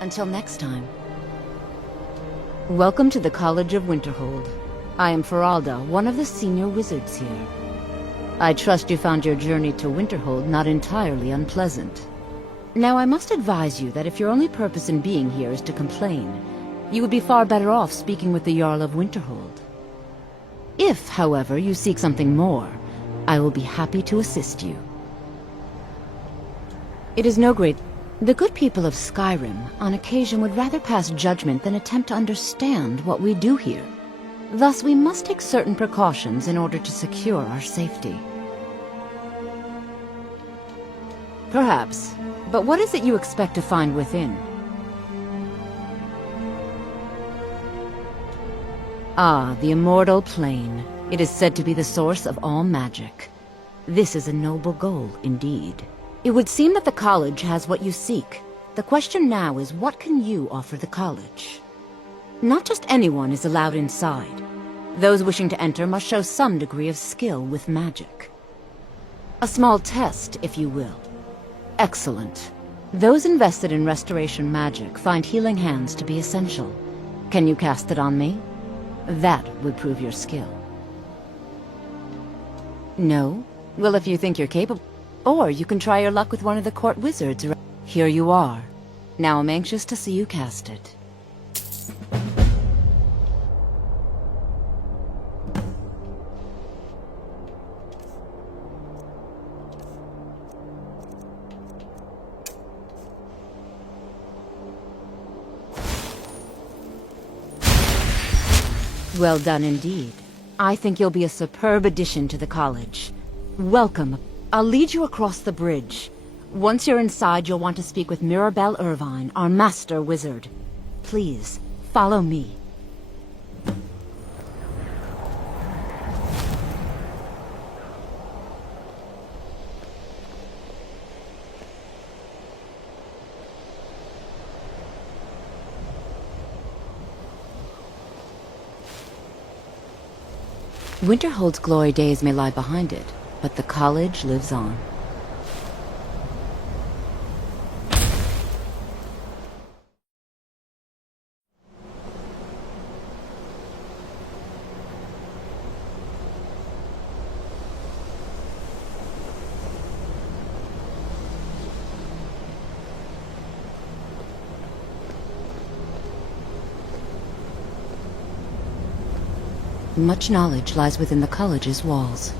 Until next time. Welcome to the College of Winterhold. I am Feralda, one of the senior wizards here. I trust you found your journey to Winterhold not entirely unpleasant. Now I must advise you that if your only purpose in being here is to complain, you would be far better off speaking with the Jarl of Winterhold. If, however, you seek something more, I will be happy to assist you. It is no great... The good people of Skyrim, on occasion, would rather pass judgment than attempt to understand what we do here. Thus, we must take certain precautions in order to secure our safety. Perhaps. But what is it you expect to find within? Ah, the Immortal Plane. It is said to be the source of all magic. This is a noble goal, indeed. It would seem that the college has what you seek. The question now is, what can you offer the college? Not just anyone is allowed inside. Those wishing to enter must show some degree of skill with magic. A small test, if you will. Excellent. Those invested in restoration magic find healing hands to be essential. Can you cast it on me? That would prove your skill. No? Well, if you think you're capable... Or you can try your luck with one of the court wizards. Here you are. Now I'm anxious to see you cast it. Well done indeed. I think you'll be a superb addition to the college. Welcome. I'll lead you across the bridge. Once you're inside, you'll want to speak with Mirabelle Irvine, our master wizard. Please, follow me. Winterhold's glory days may lie behind it, but the college lives on. Much knowledge lies within the college's walls.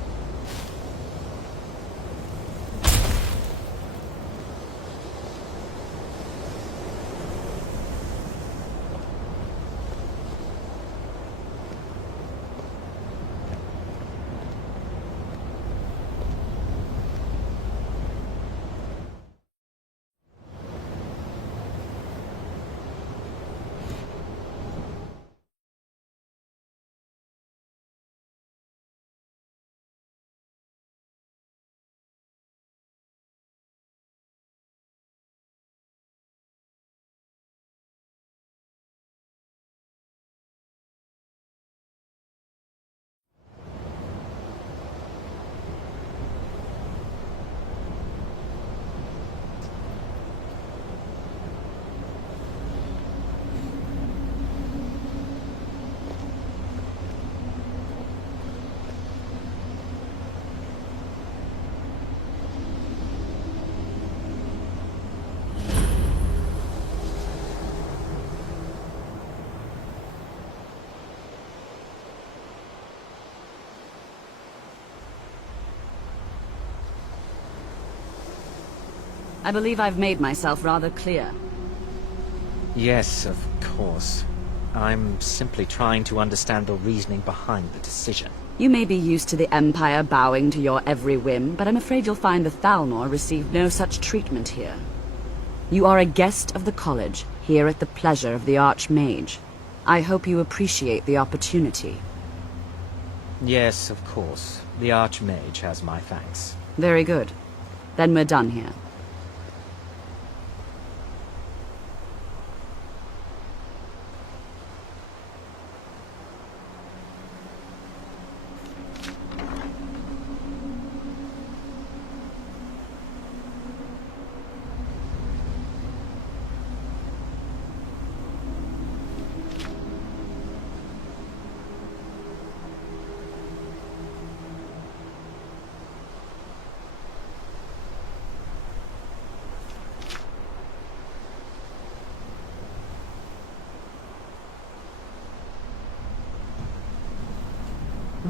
I believe I've made myself rather clear. Yes, of course. I'm simply trying to understand the reasoning behind the decision. You may be used to the Empire bowing to your every whim, but I'm afraid you'll find the Thalmor received no such treatment here. You are a guest of the college, here at the pleasure of the Archmage. I hope you appreciate the opportunity. Yes, of course. The Archmage has my thanks. Very good. Then we're done here.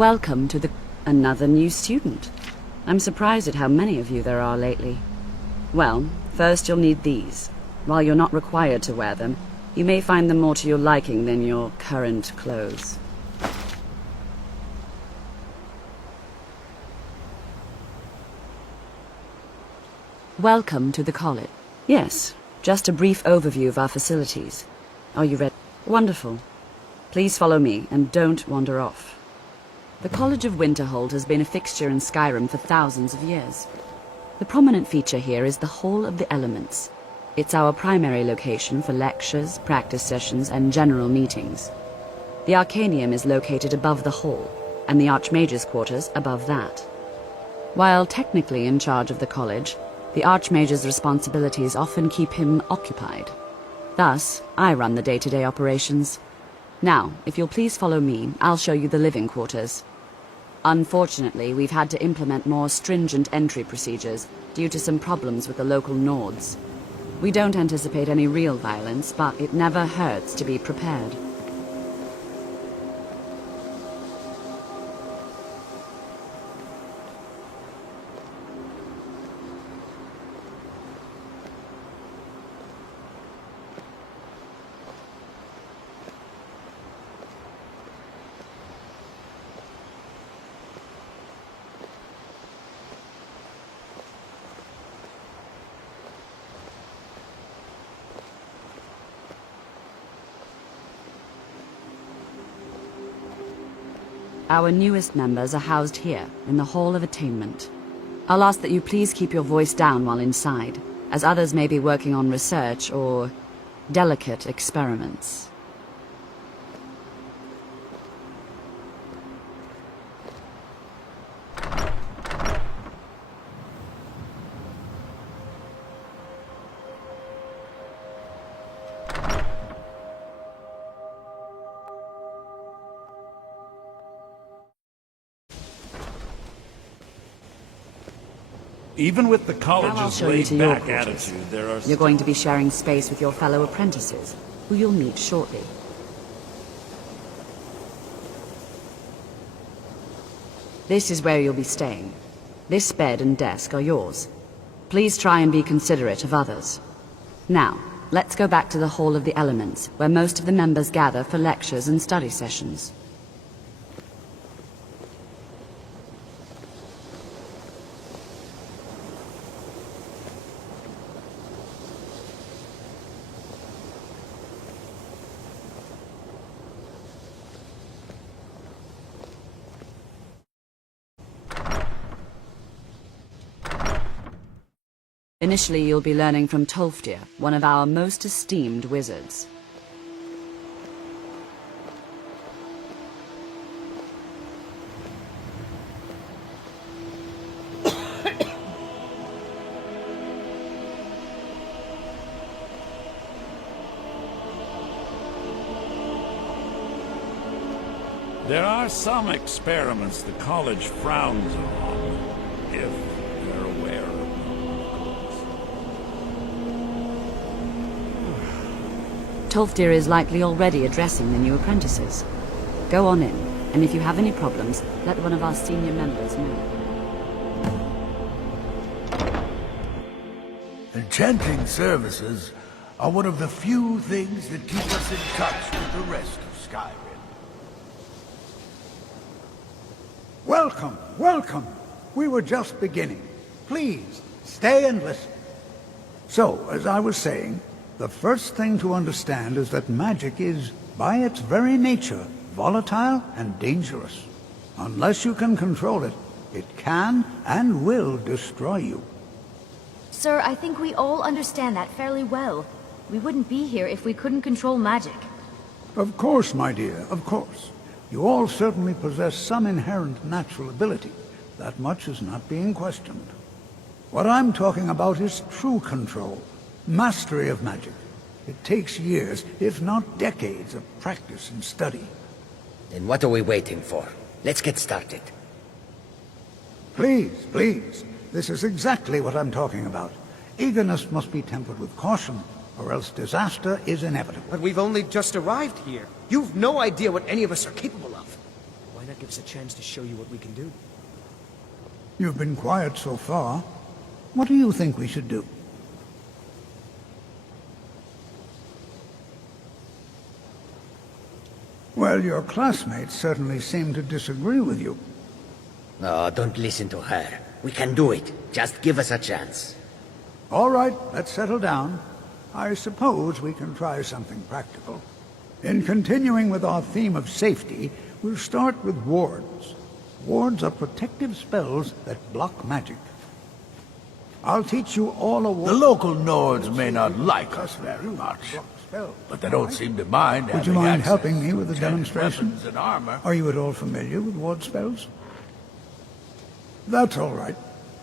Welcome to the... Another new student. I'm surprised at how many of you there are lately. Well, first you'll need these. While you're not required to wear them, you may find them more to your liking than your current clothes. Welcome to the college. Yes, just a brief overview of our facilities. Are you ready? Wonderful. Please follow me, and don't wander off. The College of Winterhold has been a fixture in Skyrim for thousands of years. The prominent feature here is the Hall of the Elements. It's our primary location for lectures, practice sessions, and general meetings. The Arcanium is located above the hall, and the Archmage's quarters above that. While technically in charge of the college, the Archmage's responsibilities often keep him occupied. Thus, I run the day-to-day operations. Now, if you'll please follow me, I'll show you the living quarters. Unfortunately, we've had to implement more stringent entry procedures due to some problems with the local Nords. We don't anticipate any real violence, but it never hurts to be prepared. Our newest members are housed here, in the Hall of Attainment. I'll ask that you please keep your voice down while inside, as others may be working on research or delicate experiments. Even with the Now I'll college's show you to your laid-back quarters. attitude, there are... You're going to be sharing space with your fellow apprentices, who you'll meet shortly. This is where you'll be staying. This bed and desk are yours. Please try and be considerate of others. Now, let's go back to the Hall of the Elements, where most of the members gather for lectures and study sessions. Initially, you'll be learning from Tolfdir, one of our most esteemed wizards. There are some experiments the college frowns on, if they're aware of them, of course. Tolfdir is likely already addressing the new apprentices. Go on in, and if you have any problems, let one of our senior members know. Enchanting services are one of the few things that keep us in touch with the rest of Skyrim. Welcome, welcome. We were just beginning. Please, stay and listen. So, as I was saying, the first thing to understand is that magic is, by its very nature, volatile and dangerous. Unless you can control it, it can and will destroy you. Sir, I think we all understand that fairly well. We wouldn't be here if we couldn't control magic. Of course, my dear, of course. You all certainly possess some inherent natural ability. That much is not being questioned. What I'm talking about is true control, mastery of magic. It takes years, if not decades, of practice and study. Then what are we waiting for? Let's get started. Please, please. This is exactly what I'm talking about. Eagerness must be tempered with caution, or else disaster is inevitable. But we've only just arrived here. You've no idea what any of us are capable of. Why not give us a chance to show you what we can do? You've been quiet so far. What do you think we should do? Well, your classmates certainly seem to disagree with you. No, don't listen to her. We can do it. Just give us a chance. All right, let's settle down. I suppose we can try something practical. In continuing with our theme of safety, we'll start with wards. Wards are protective spells that block magic. I'll teach you all a ward. The local Nords may not like us very much, but they don't seem to mind Would you having mind access helping me with the to demonstration? weapons and armor. Are you at all familiar with ward spells? That's all right.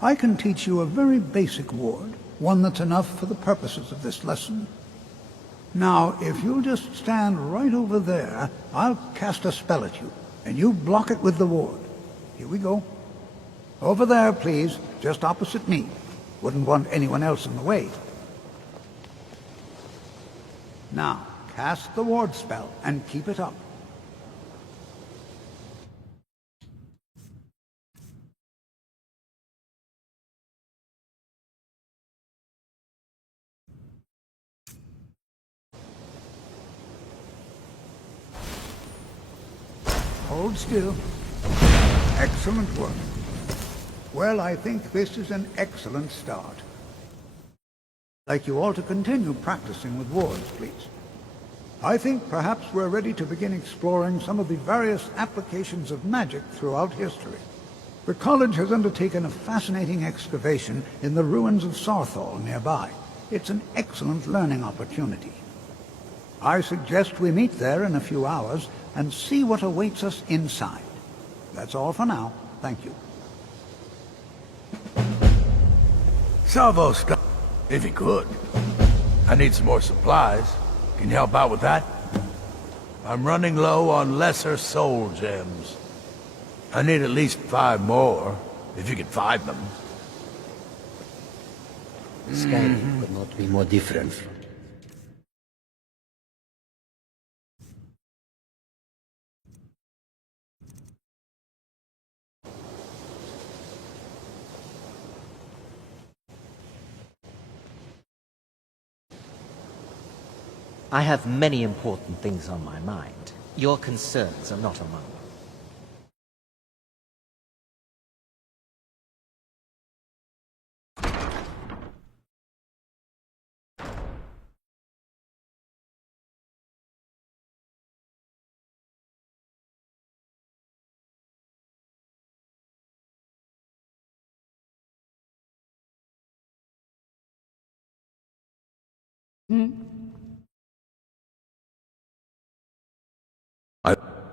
I can teach you a very basic ward, one that's enough for the purposes of this lesson. Now, if you'll just stand right over there, I'll cast a spell at you, and you block it with the ward. Here we go. Over there, please, just opposite me. Wouldn't want anyone else in the way. Now, cast the ward spell and keep it up. Hold still. Excellent work. Well, I think this is an excellent start. I'd like you all to continue practicing with wards, please. I think perhaps we're ready to begin exploring some of the various applications of magic throughout history. The college has undertaken a fascinating excavation in the ruins of Sarthal nearby. It's an excellent learning opportunity. I suggest we meet there in a few hours and see what awaits us inside. That's all for now. Thank you. Salvo stuff, if he could. I need some more supplies. Can you help out with that? I'm running low on lesser soul gems. I need at least 5 more, if you can find them. Skyrim could not be more different. I have many important things on my mind. Your concerns are not among them.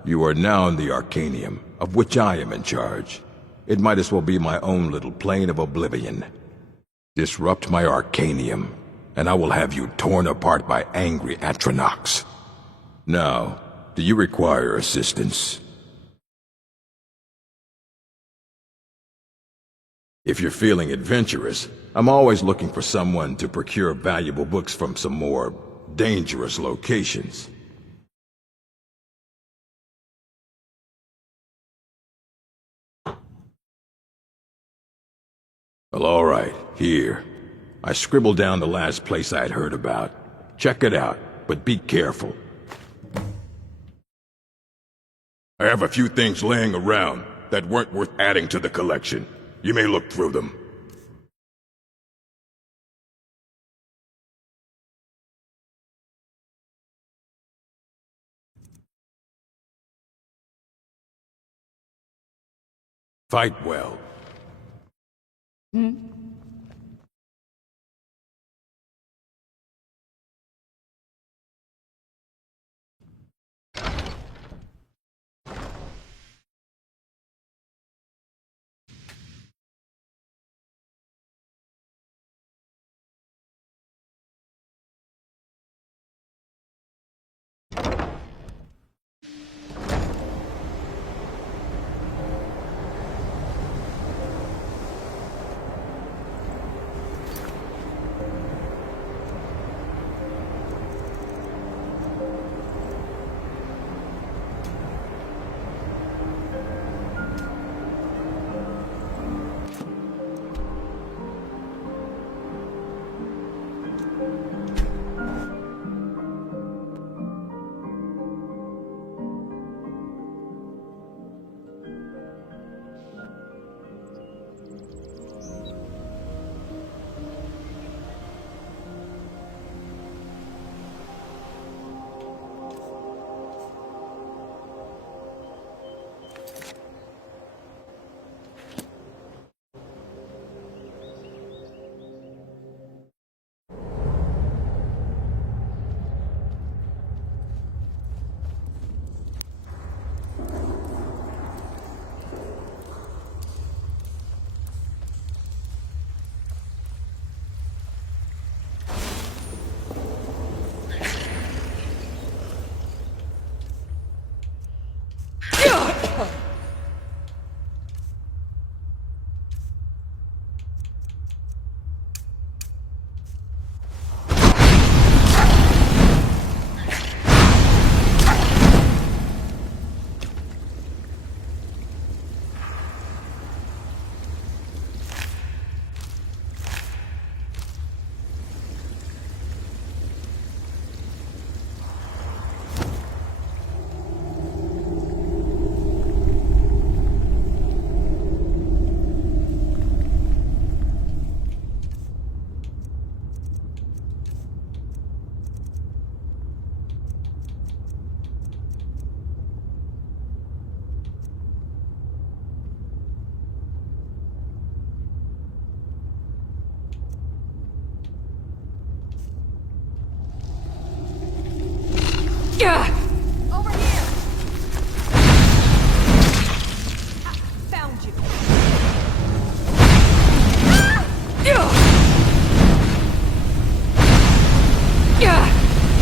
You are now in the Arcanium, of which I am in charge. It might as well be my own little plane of oblivion. Disrupt my Arcanium, and I will have you torn apart by angry Atronachs. Now, do you require assistance? If you're feeling adventurous, I'm always looking for someone to procure valuable books from some more dangerous locations. Well, all right, here. I scribbled down the last place I'd heard about. Check it out, but be careful. I have a few things laying around that weren't worth adding to the collection. You may look through them. Fight well. Over here! Found you.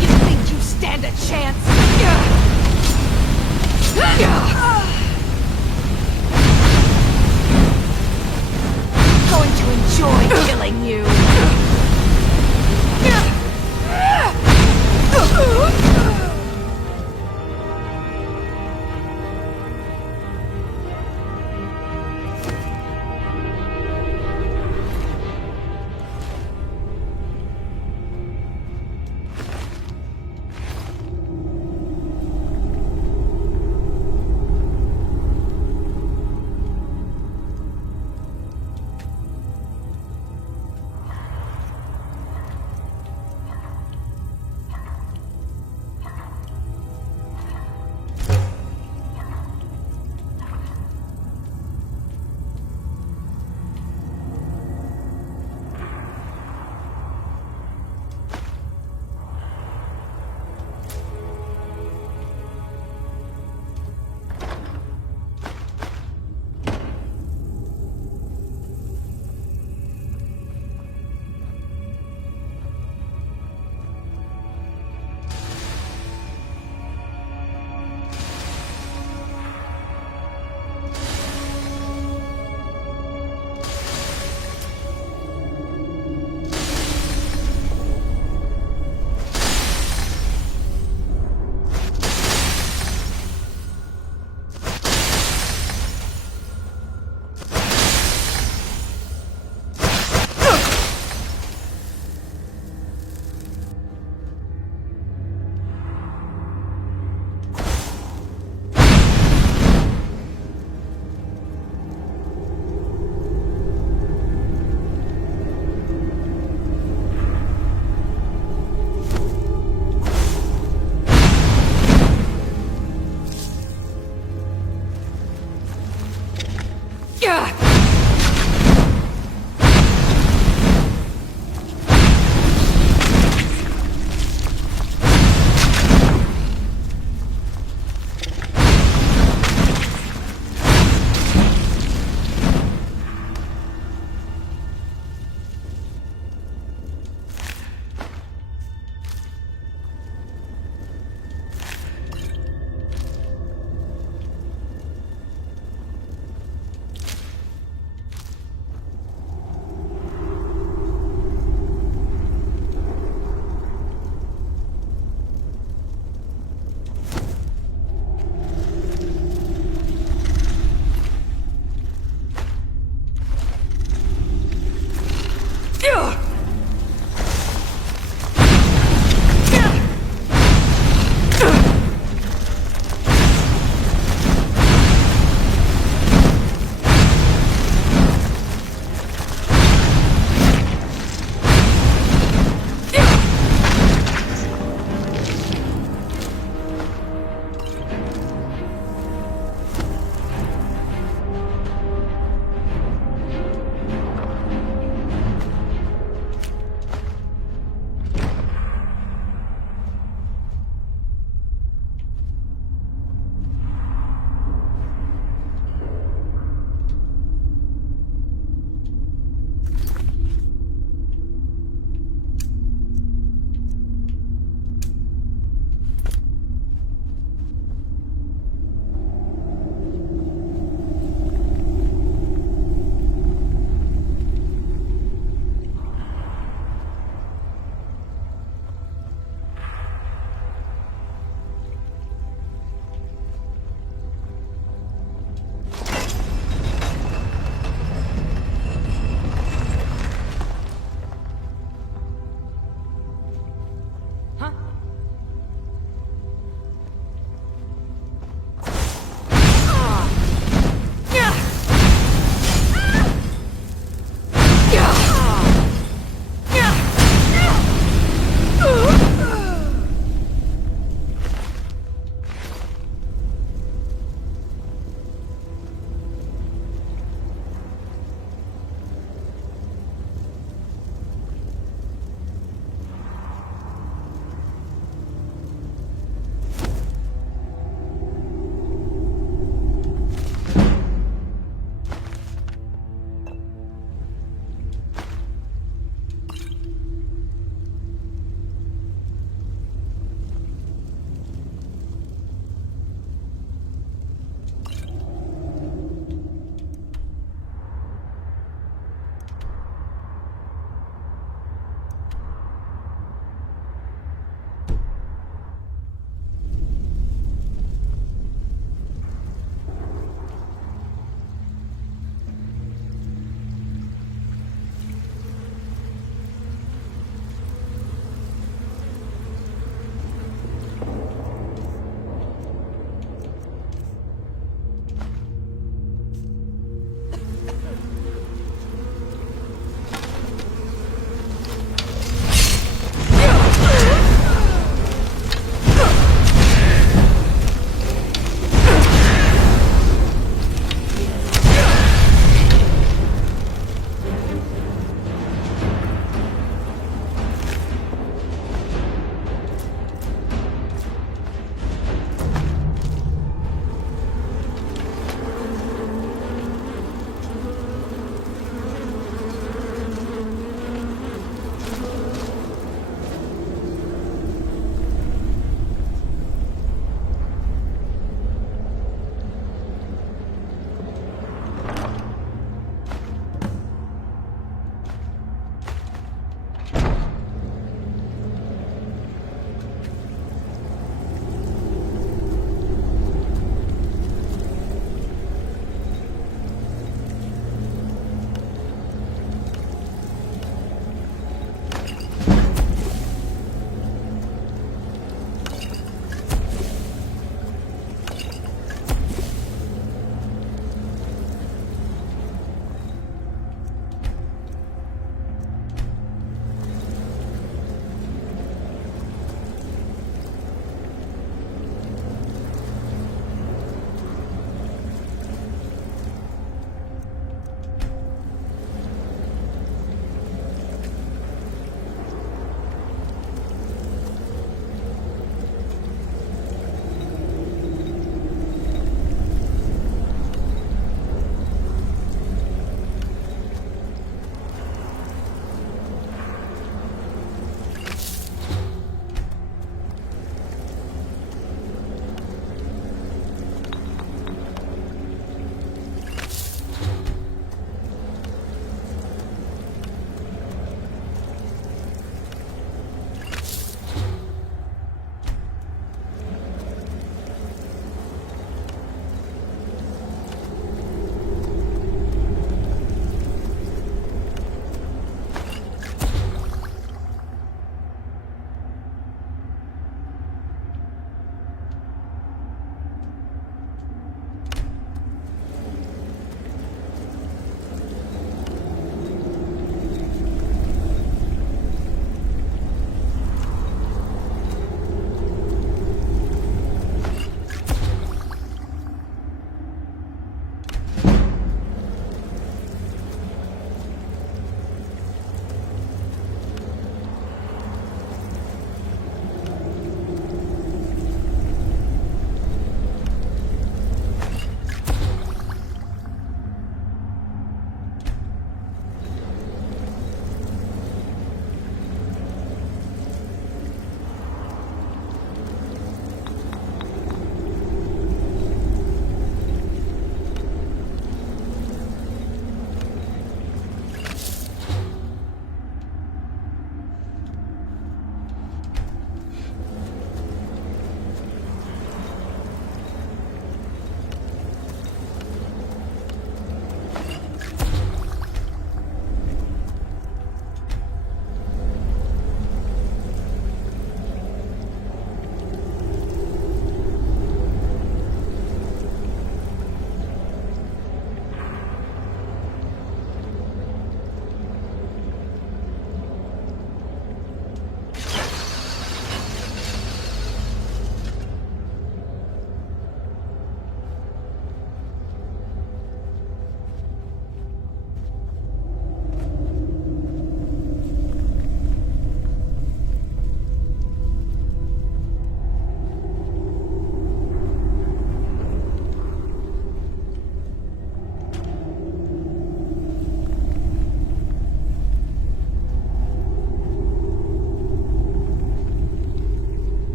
You think you stand a chance? Going to enjoy killing you.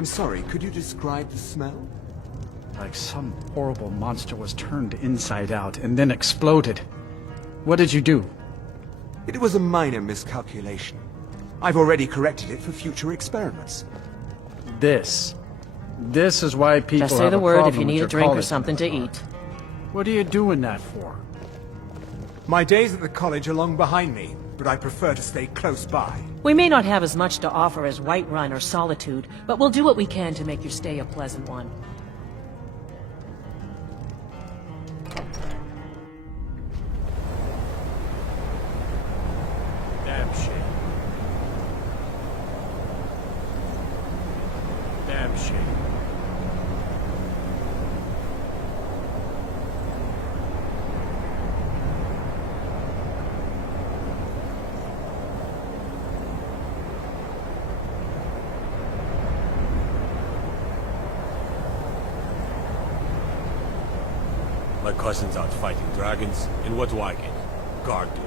I'm sorry, could you describe the smell? Like some horrible monster was turned inside out and then exploded. What did you do? It was a minor miscalculation. I've already corrected it for future experiments. This is why people Just say have the a word if problem you with need your a drink or college something to uniform. eat. What are you doing that for? My days at the college are long behind me, but I prefer to stay close by. We may not have as much to offer as Whiterun or Solitude, but we'll do what we can to make your stay a pleasant one. Damn shame. Damn shame. My cousin's out fighting dragons, and what do I get? Guard duty.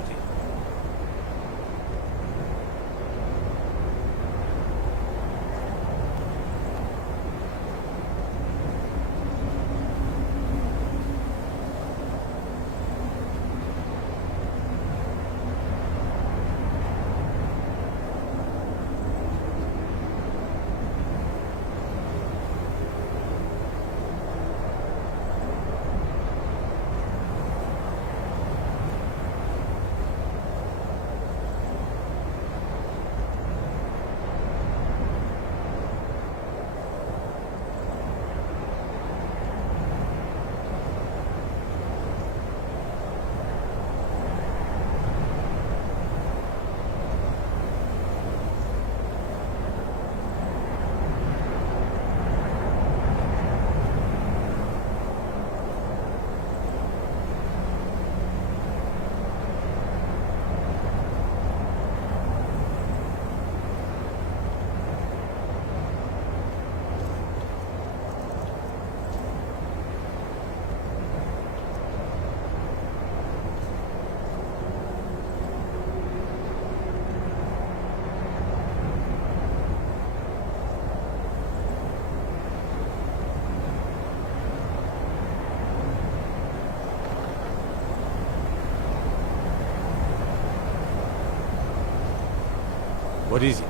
What is it?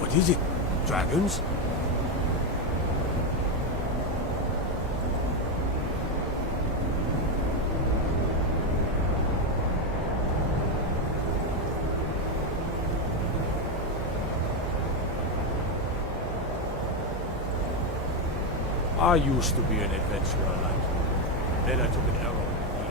What is it? Dragons? I used to be an adventurer like you. Then I took an arrow in the knee.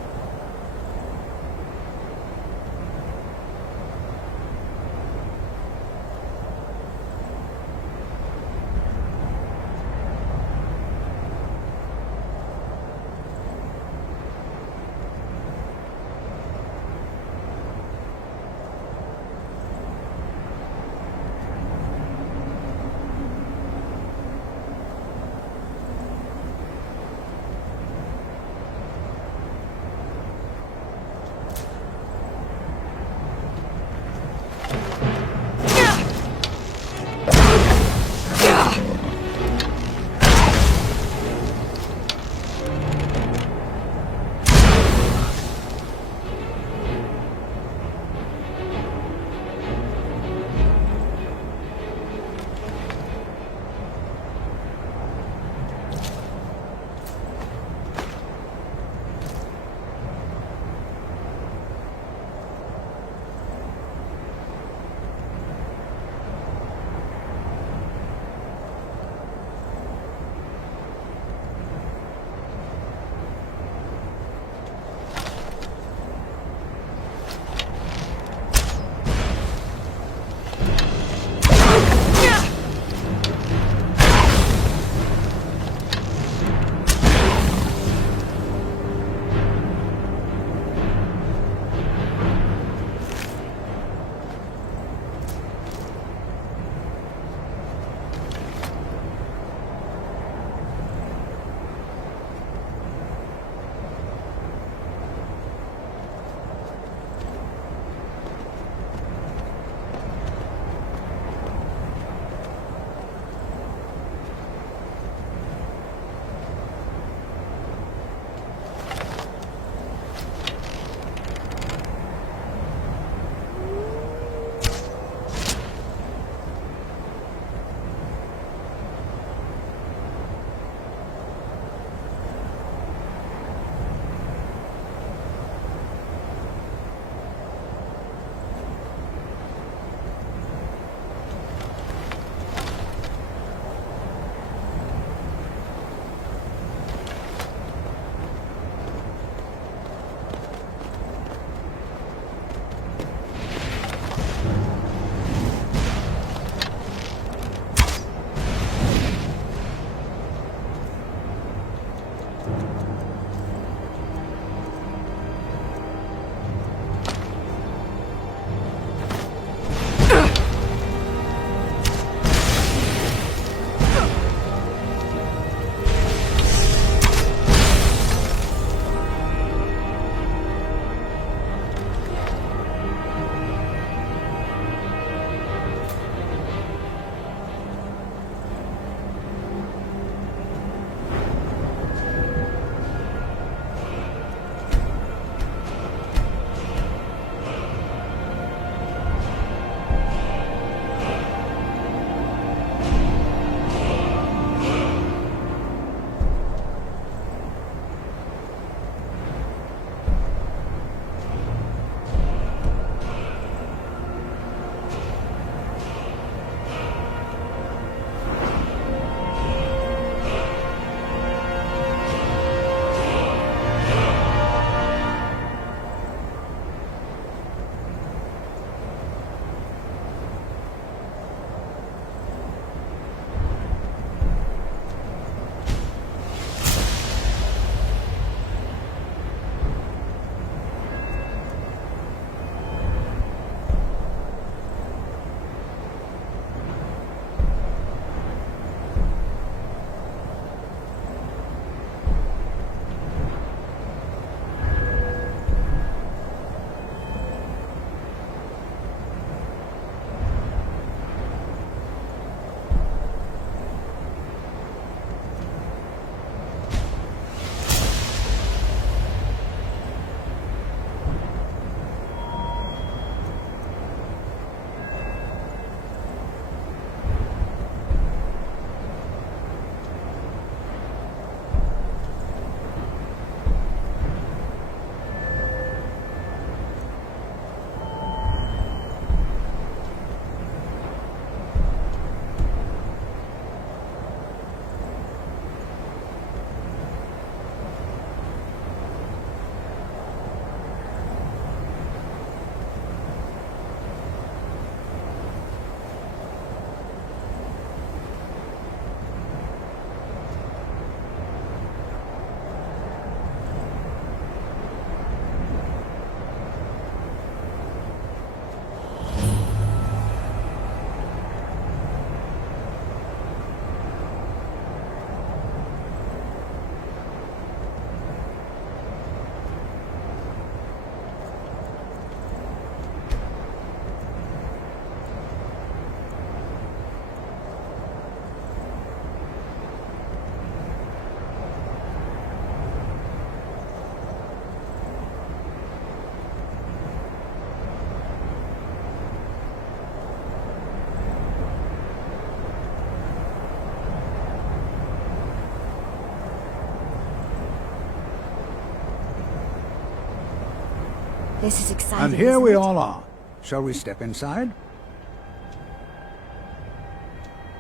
This is exciting. And here isn't we it? all are. Shall we step inside?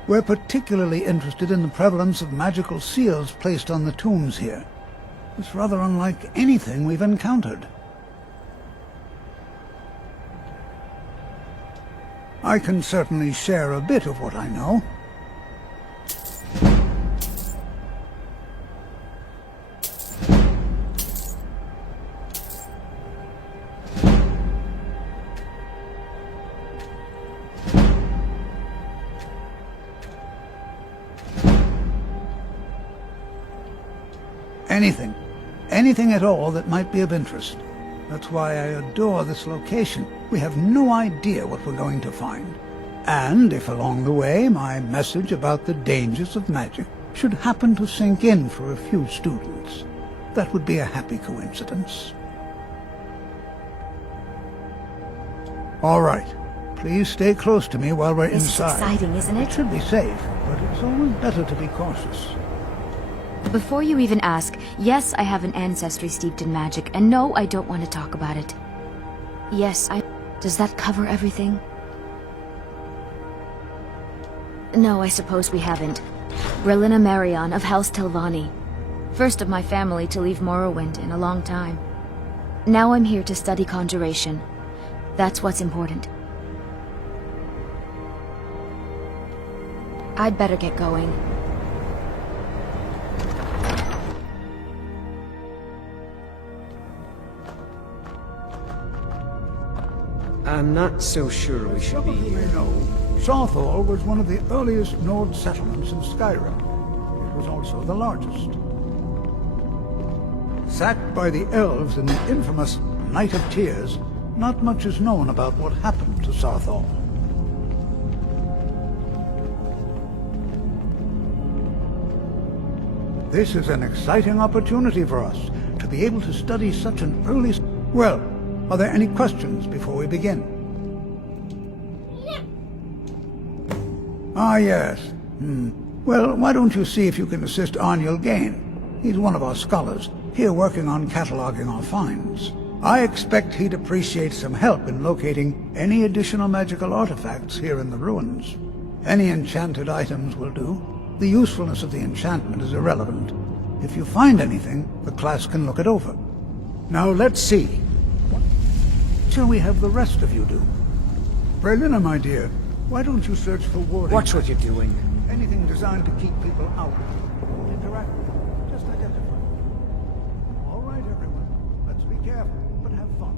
We're particularly interested in the prevalence of magical seals placed on the tombs here. It's rather unlike anything we've encountered. I can certainly share a bit of what I know. Anything. Anything at all that might be of interest. That's why I adore this location. We have no idea what we're going to find. And if along the way my message about the dangers of magic should happen to sink in for a few students, that would be a happy coincidence. All right. Please stay close to me while we're inside. This is exciting, isn't it? It should be safe, but it's always better to be cautious. Before you even ask, yes, I have an ancestry steeped in magic, and no, I don't want to talk about it. Yes, Does that cover everything? No, I suppose we haven't. Relina Marion of House Telvanni. First of my family to leave Morrowind in a long time. Now I'm here to study conjuration. That's what's important. I'd better get going. I'm not so sure we should be here. No. Sawthall was one of the earliest Nord settlements in Skyrim. It was also the largest. Sacked by the elves in the infamous Night of Tears, not much is known about what happened to Sawthall. This is an exciting opportunity for us to be able to study such an early... Well, are there any questions before we begin? Ah, yes. Well, why don't you see if you can assist Arniel Gain? He's one of our scholars, here working on cataloging our finds. I expect he'd appreciate some help in locating any additional magical artifacts here in the ruins. Any enchanted items will do. The usefulness of the enchantment is irrelevant. If you find anything, the class can look it over. Now let's see. What shall we have the rest of you do? Relina, my dear, why don't you search for warding? Watch what you're doing. Anything designed to keep people out. Don't interact with them. Just identify them. All right, everyone. Let's be careful, but have fun.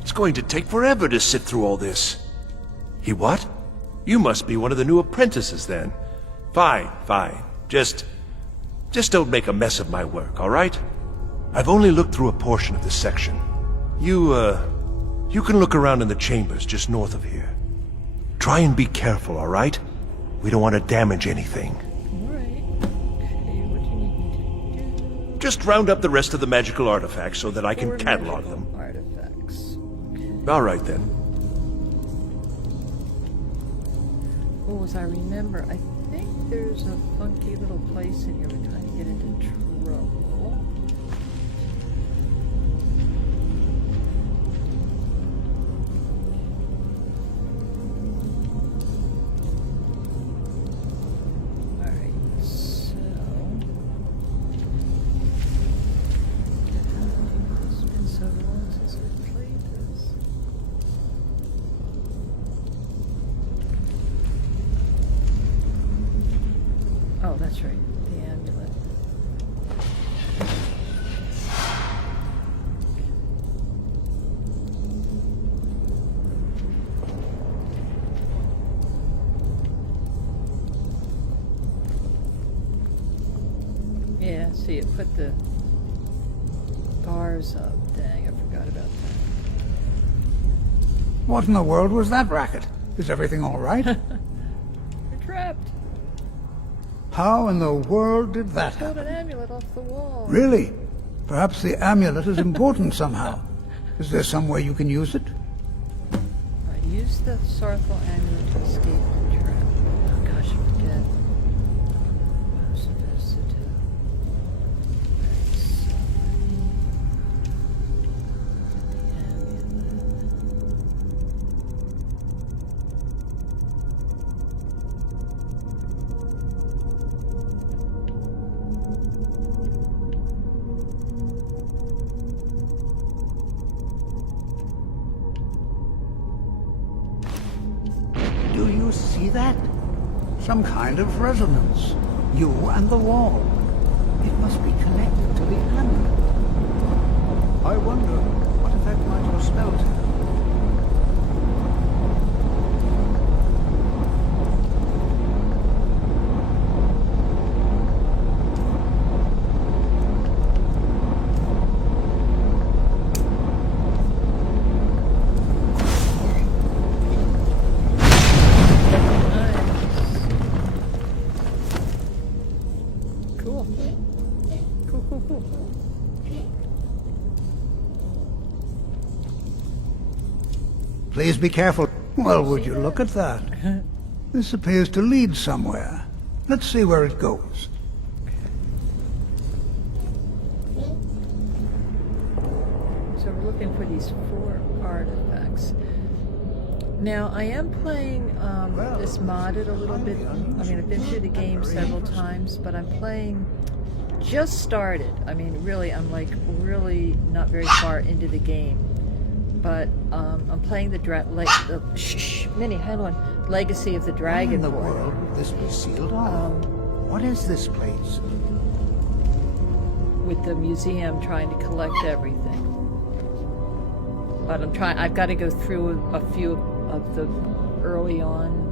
It's going to take forever to sift through all this. He what? You must be one of the new apprentices then. Fine, fine. Just don't make a mess of my work, all right? I've only looked through a portion of this section. You can look around in the chambers just north of here. Try and be careful, all right? We don't want to damage anything. Just round up the rest of the magical artifacts so that I can catalog them. All right, then. Oh, as I remember, I think there's a funky little place in here we're trying to get into trouble. Alright, so... It's been so long since we played this. Oh, that's right. The amulet. Yeah, see, it put the bars up. Dang, I forgot about that. What in the world was that racket? Is everything all right? We're trapped. How in the world did that Pulled happen? an amulet off the wall. Really? Perhaps the amulet is important somehow. Is there some way you can use it? Right, use the Sarthal amulet to escape the trap. Oh gosh, I forget. I was supposed to do. Do you see that? Some kind of resonance. You and the wall. It must be connected to the amulet. I wonder what effect might your spells have. Cool. Cool. Please be careful. Well, would you look at that? This appears to lead somewhere. Let's see where it goes. So we're looking for these 4 artifacts. Now, I am playing this modded a little bit. I mean, I've been through the game several times, but I'm playing... Just started. I mean, really, I'm like really not very far into the game. But I'm playing the Minnie, hang on. Legacy of the Dragonborn. Why in the world would this be sealed off? What is this place? With the museum trying to collect everything. But I've got to go through a few of the early on.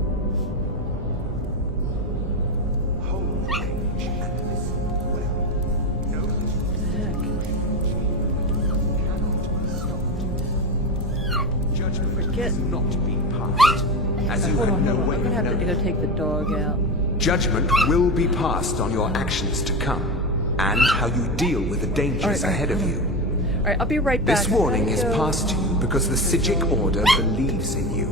Not be passed, as you have no way I'm gonna have to go take the dog out. Judgment will be passed on your actions to come, and how you deal with the dangers ahead of you. Alright, I'll be right back. This warning is passed to you because the Psijic Order believes in you.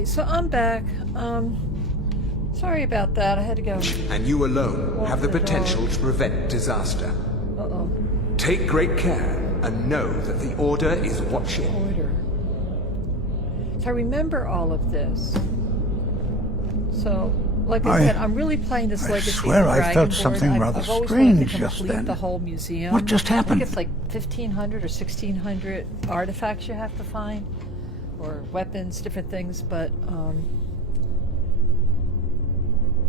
Alright, so I'm back. Sorry about that. I had to go. And you alone have the potential to prevent disaster. Uh-oh. Take great care and know that the Order is watching. Order. So I remember all of this. So, like I said, I'm really playing this Legacy. I swear I felt Dragonborn. something rather I've always strange wanted to just complete then. the whole museum. What just happened? I think it's like 1,500 or 1,600 artifacts you have to find, or weapons, different things. But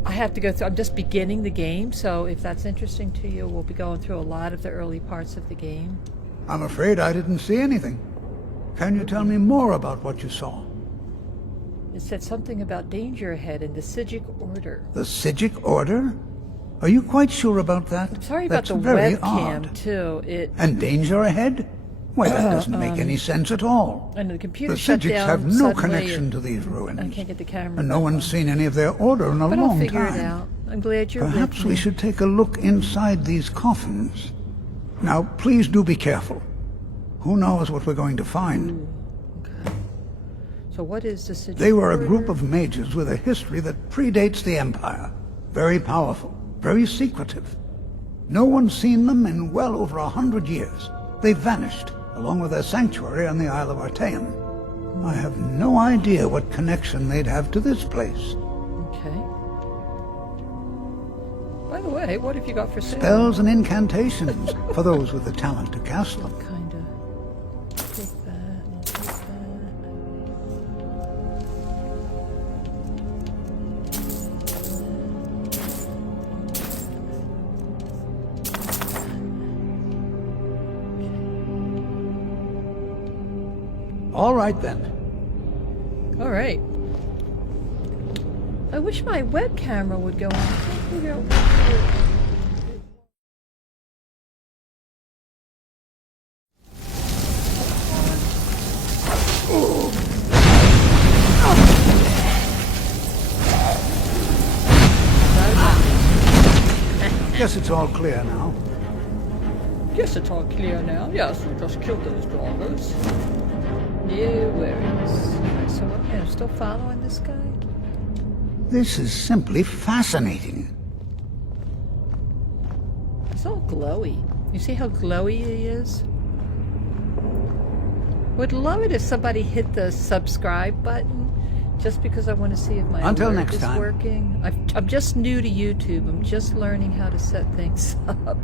I have to go through. I'm just beginning the game, so if that's interesting to you, we'll be going through a lot of the early parts of the game. I'm afraid I didn't see anything. Can you tell me more about what you saw? It said something about danger ahead in the Sijic Order. The Sijic Order? Are you quite sure about that? I'm sorry That's about the very webcam, odd. too. And danger ahead? Why, that doesn't make any sense at all. And the computer The shut Sijics down have no suddenly, connection to these ruins. I can't get the camera. And no one's seen any of their order in a But long I'll figure time. it out. I'm glad you're Perhaps with we me. should take a look inside these coffins. Now, please do be careful. Who knows what we're going to find? Okay. So what is the Sijic They were a Order? group of mages with a history that predates the Empire. Very powerful, very secretive. No one's seen them in well over 100 years. They vanished, along with their sanctuary on the Isle of Artaeum. I have no idea what connection they'd have to this place. Okay. By the way, what have you got for sale? Spells and incantations for those with the talent to cast them. Kind of. Take that, and I'll take that. All right, then. All right. I wish my web camera would go on. I can't figure out what to do. Guess it's all clear now. Guess it's all clear now. Yes, we just killed those doggers. No worries. Alright, so what, I'm still following this guy? This is simply fascinating. It's all glowy. You see how glowy he is? Would love it if somebody hit the subscribe button, just because I want to see if my Until alert next is time. working. I'm just new to YouTube. I'm just learning how to set things up.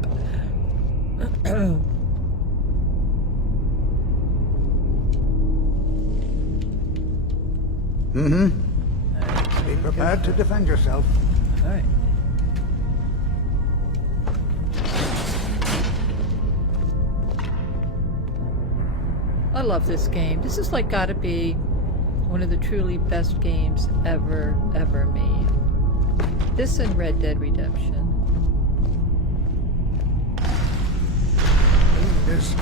Be prepared to defend yourself. All right. I love this game. This is like gotta be one of the truly best games ever made. This and Red Dead Redemption. This.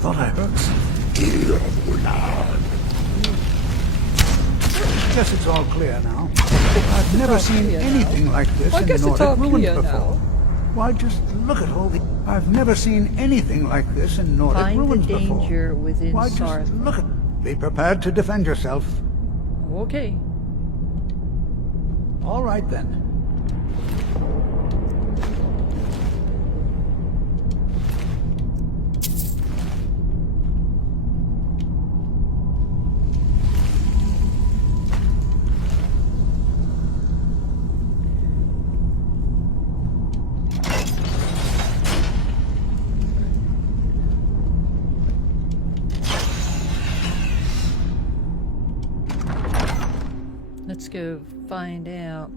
Thought I heard something. Guess it's all clear now. I've never seen anything like this I guess in it's all Nordic ruins clear before. now. Why, just look at all the... I've never seen anything like this in Nordic Find the ruins danger before. within Why, just Sarth. look at... Be prepared to defend yourself. Okay. All right, then. Let's go find out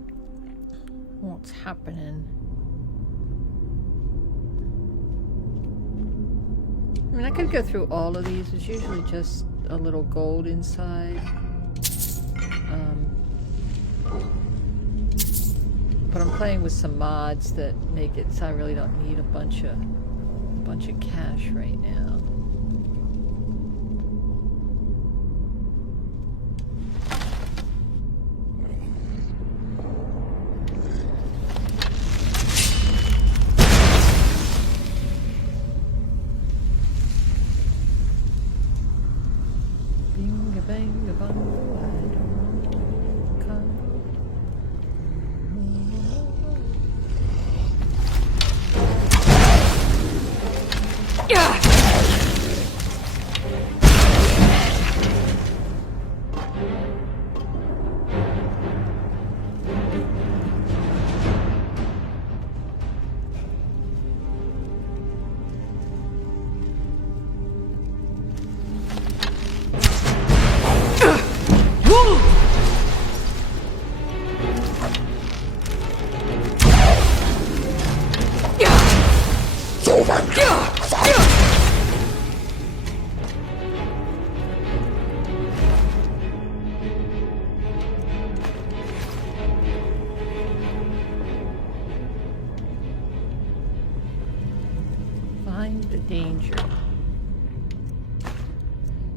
what's happening. I mean, I could go through all of these. There's usually just a little gold inside. But I'm playing with some mods that make it so I really don't need a bunch of cash right now. Bing bang bang, I don't come. Find the danger.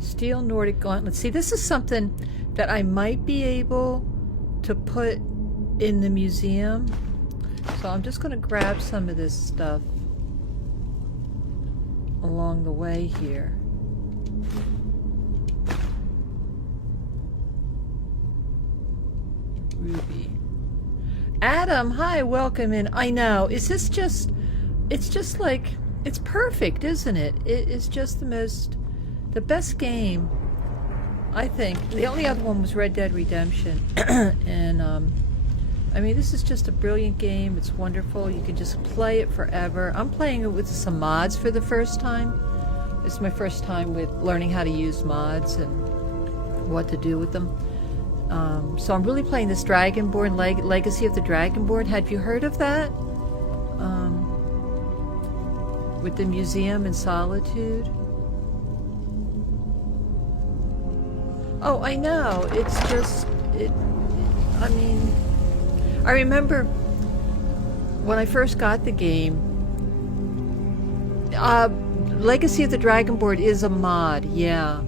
Steel Nordic Gauntlet. See, this is something that I might be able to put in the museum. So I'm just going to grab some of this stuff along the way here. Ruby. Adam, hi, welcome in. I know. Is this just... It's just like... It's perfect, isn't it? It is just the best game, I think. The only other one was Red Dead Redemption. And, I mean, this is just a brilliant game. It's wonderful. You can just play it forever. I'm playing it with some mods for the first time. It's my first time with learning how to use mods and what to do with them. So I'm really playing this Dragonborn, Legacy of the Dragonborn. Had you heard of that? With the museum in Solitude. Oh, I know. It's just... I mean... I remember when I first got the game, Legacy of the Dragonborn is a mod, yeah.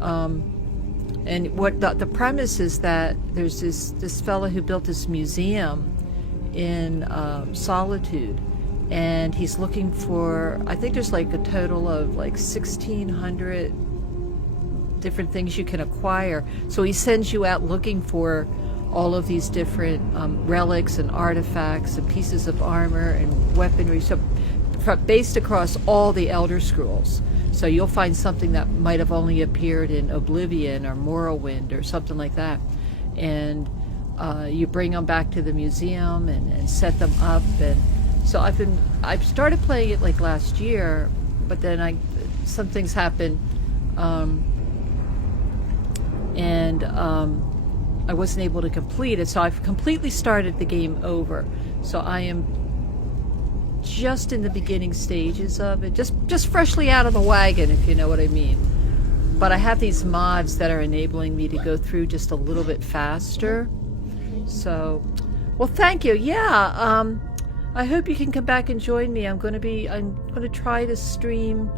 And what the premise is that there's this fella who built this museum in Solitude, and he's looking for, I think there's like a total of like 1,600 different things you can acquire. So he sends you out looking for all of these different relics and artifacts and pieces of armor and weaponry, so based across all the Elder Scrolls. So you'll find something that might have only appeared in Oblivion or Morrowind or something like that, and you bring them back to the museum and set them up. And so I've started playing it like last year, but then some things happened, and I wasn't able to complete it, so I've completely started the game over. So I am just in the beginning stages of it, just freshly out of the wagon, if you know what I mean. But I have these mods that are enabling me to go through just a little bit faster. So, well, thank you. Yeah, I hope you can come back and join me. I'm going to try to stream,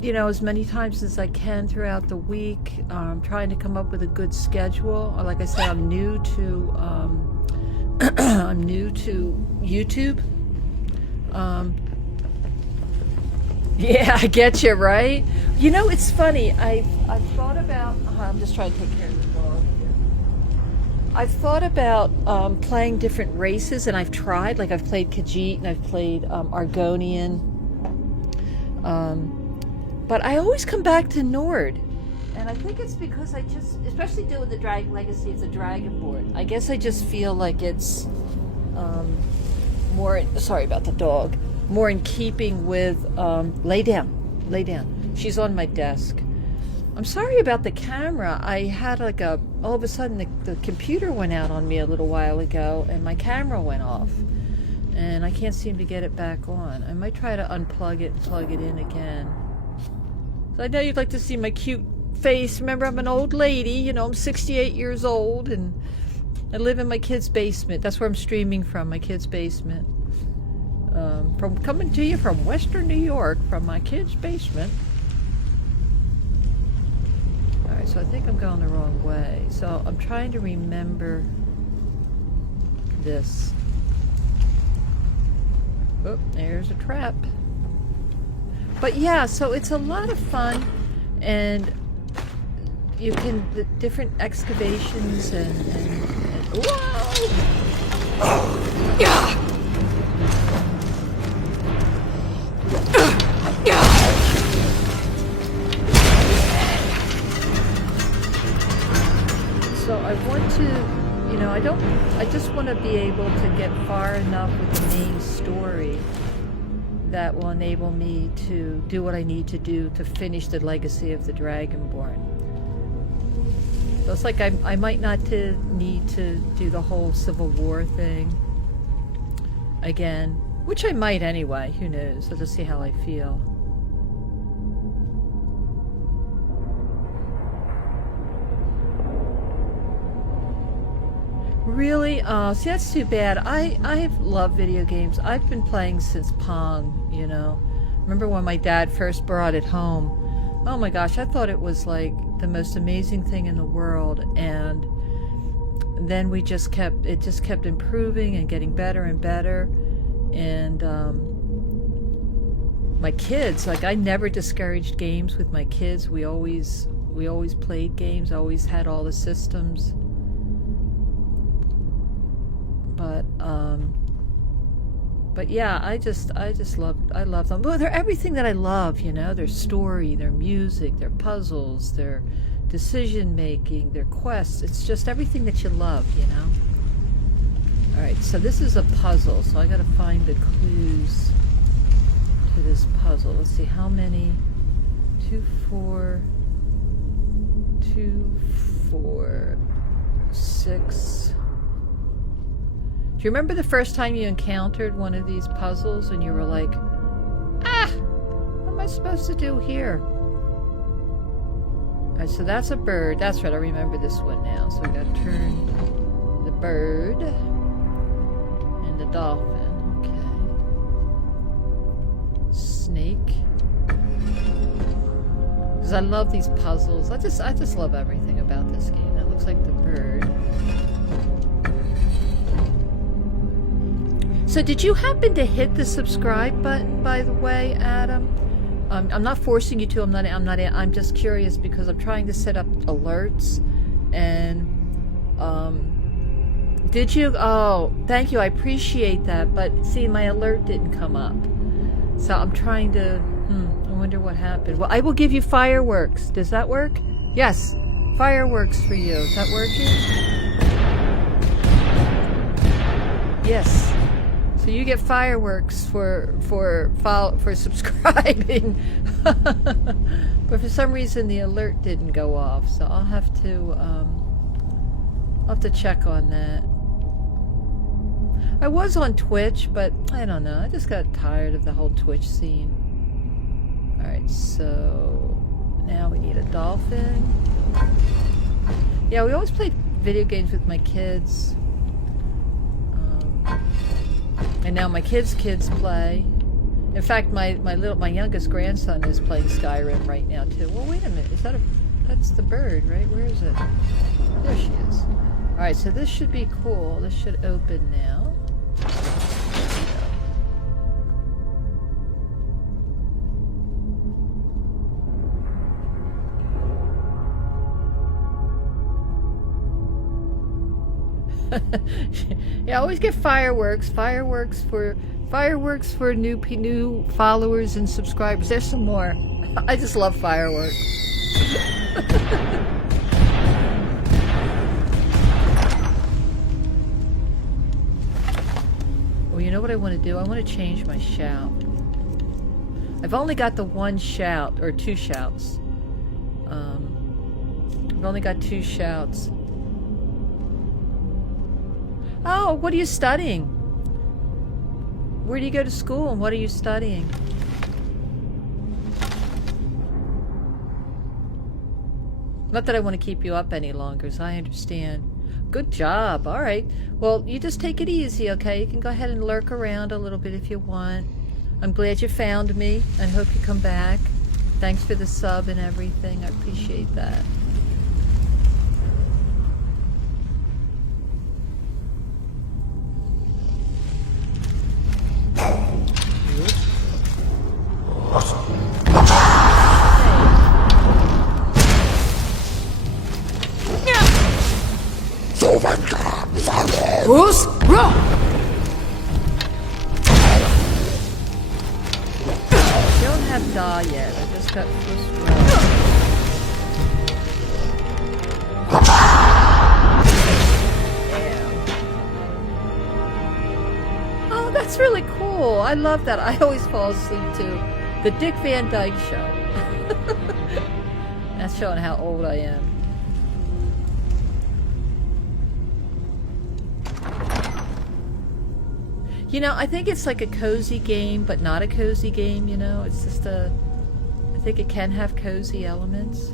you know, as many times as I can throughout the week. I'm trying to come up with a good schedule. Like I said, I'm new to I'm new to YouTube. Yeah, I get you, right? You know, it's funny. I've thought about. I'm just trying to take care of the dog here. I've thought about playing different races, and I've tried. Like I've played Khajiit and I've played Argonian. But I always come back to Nord. And I think it's because I just, especially doing the Legacy of the Dragonborn, I guess I just feel like it's more, sorry about the dog, more in keeping with, lay down. She's on my desk. I'm sorry about the camera. I had like all of a sudden the computer went out on me a little while ago and my camera went off. And I can't seem to get it back on. I might try to unplug it and plug it in again. I know you'd like to see my cute face. Remember, I'm an old lady, you know, I'm 68 years old, and I live in my kid's basement. That's where I'm streaming from, my kid's basement. From coming to you from Western New York, from my kid's basement. Alright, so I think I'm going the wrong way. So I'm trying to remember this. Oh, there's a trap. But yeah, so it's a lot of fun, and you can, the different excavations and whoa! Yeah! So I want to, you know, I just want to be able to get far enough with the main story that will enable me to do what I need to do to finish the legacy of the Dragonborn. So it's like I might not need to do the whole Civil War thing again, which I might anyway, who knows, I'll just see how I feel. Really? Oh, see, that's too bad. I've loved video games. I've been playing since Pong, you know. Remember when my dad first brought it home? Oh my gosh, I thought it was like the most amazing thing in the world, and then it just kept improving and getting better and better. And my kids, like, I never discouraged games with my kids. We always played games, always had all the systems. But yeah, I love them. Well, they're everything that I love, you know. Their story, their music, their puzzles, their decision making, their quests. It's just everything that you love, you know. All right, so this is a puzzle, so I got to find the clues to this puzzle. Let's see how many. 2, 4, 6. Do you remember the first time you encountered one of these puzzles and you were like, what am I supposed to do here? Alright, so that's a bird. That's right, I remember this one now. So we gotta turn the bird and the dolphin. Okay. Snake. Because I love these puzzles. I just love everything about this game. That looks like the bird. So did you happen to hit the subscribe button, by the way, Adam? I'm not forcing you to. I'm just curious because I'm trying to set up alerts. And did you? Oh, thank you. I appreciate that. But see, my alert didn't come up. So I'm trying to. I wonder what happened. Well, I will give you fireworks. Does that work? Yes, fireworks for you. Is that working? Yes. So you get fireworks for subscribing, but for some reason the alert didn't go off. So I'll have to check on that. I was on Twitch, but I don't know. I just got tired of the whole Twitch scene. All right, so now we need a dolphin. Yeah, we always played video games with my kids. And now my kids' play. In fact, my youngest grandson is playing Skyrim right now too. Well, wait a minute. That's the bird, right? Where is it? There she is. All right, so this should be cool. This should open now. Yeah, I always get fireworks for new followers and subscribers. There's some more. I just love fireworks. Well, you know what I want to do? I want to change my shout. I've only got the one shout, or 2 shouts. I've only got 2 shouts. Oh, what are you studying? Where do you go to school and what are you studying? Not that I want to keep you up any longer, so I understand. Good job. All right. Well, you just take it easy, okay? You can go ahead and lurk around a little bit if you want. I'm glad you found me. I hope you come back. Thanks for the sub and everything. I appreciate that. Who's wrong? I don't have Da yet. I just got first row. Oh, that's really cool. I love that. I always fall asleep too. The Dick Van Dyke Show. That's showing how old I am. You know, I think it's like a cozy game, but not a cozy game, you know? It's just a... I think it can have cozy elements.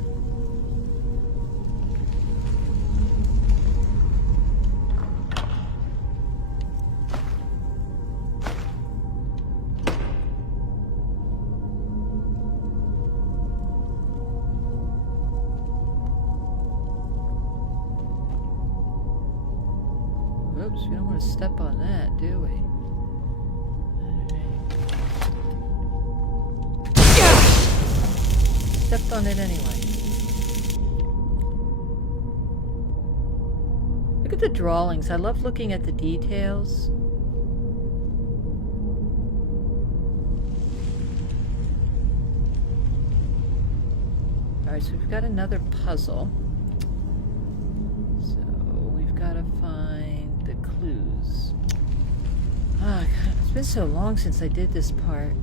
Oops, we don't want to step on that, do we? Stepped on it anyway. Look at the drawings. I love looking at the details. Alright, so we've got another puzzle. So we've got to find the clues. Oh god, it's been so long since I did this part.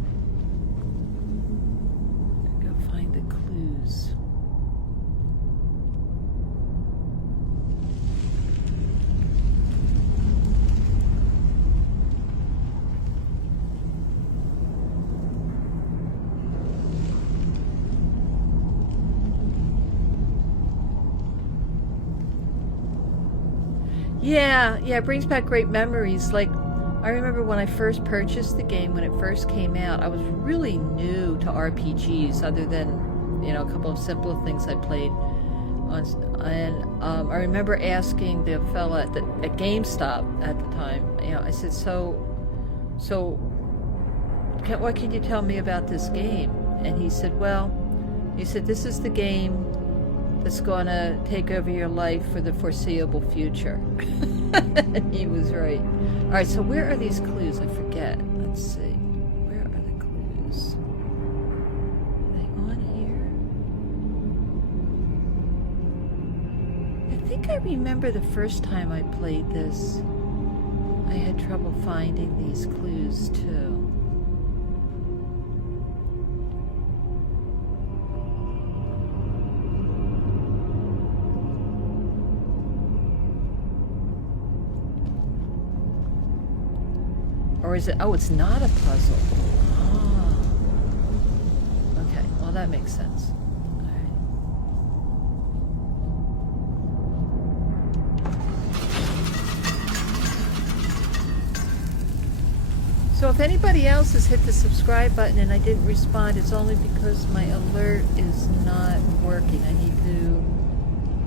Yeah, it brings back great memories. Like, I remember when I first purchased the game, when it first came out, I was really new to RPGs, other than, you know, a couple of simple things I played on. And I remember asking the fella at GameStop at the time, you know, I said, what can you tell me about this game? And he said, this is the game that's going to take over your life for the foreseeable future. And he was right. All right, so where are these clues? I forget. Let's see. Where are the clues? Are they on here? I think I remember the first time I played this, I had trouble finding these clues too. Or is it? Oh, it's not a puzzle. Oh. Okay, well that makes sense. All right. So if anybody else has hit the subscribe button and I didn't respond, it's only because my alert is not working. I need to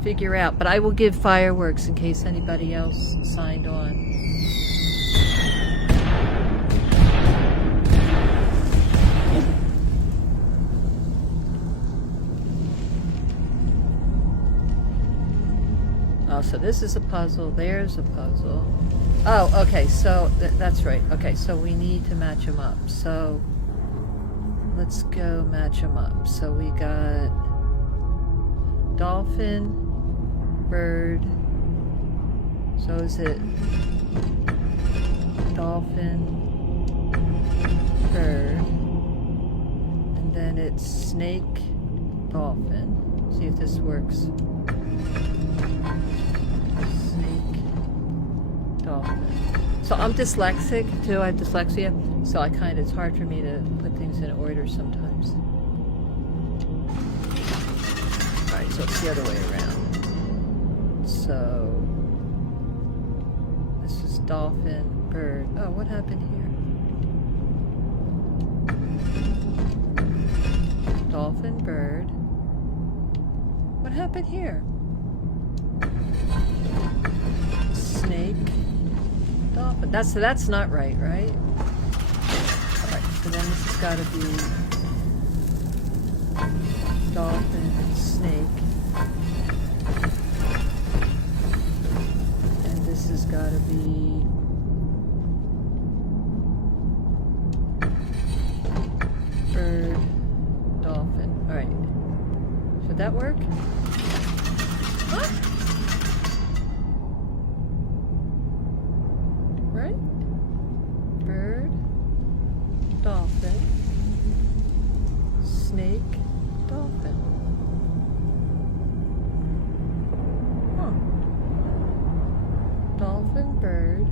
figure out. But I will give fireworks in case anybody else signed on. Oh, so this is a puzzle, there's a puzzle. Oh, okay, so that's right. Okay, so we need to match them up. So let's go match them up. So we got dolphin, bird. So is it dolphin, bird, and then it's snake, dolphin. See if this works. Snake, dolphin. So I'm dyslexic too. I have dyslexia, so it's hard for me to put things in order sometimes. All right, so it's the other way around. So dolphin, bird. Oh, what happened here? Dolphin, bird. What happened here? Snake, dolphin. That's not right, right? Alright, so then this has got to be dolphin, snake. And this has got to be bird, dolphin. Alright. Should that work? Huh? Right? Bird, dolphin, snake, dolphin. Huh. Dolphin, bird.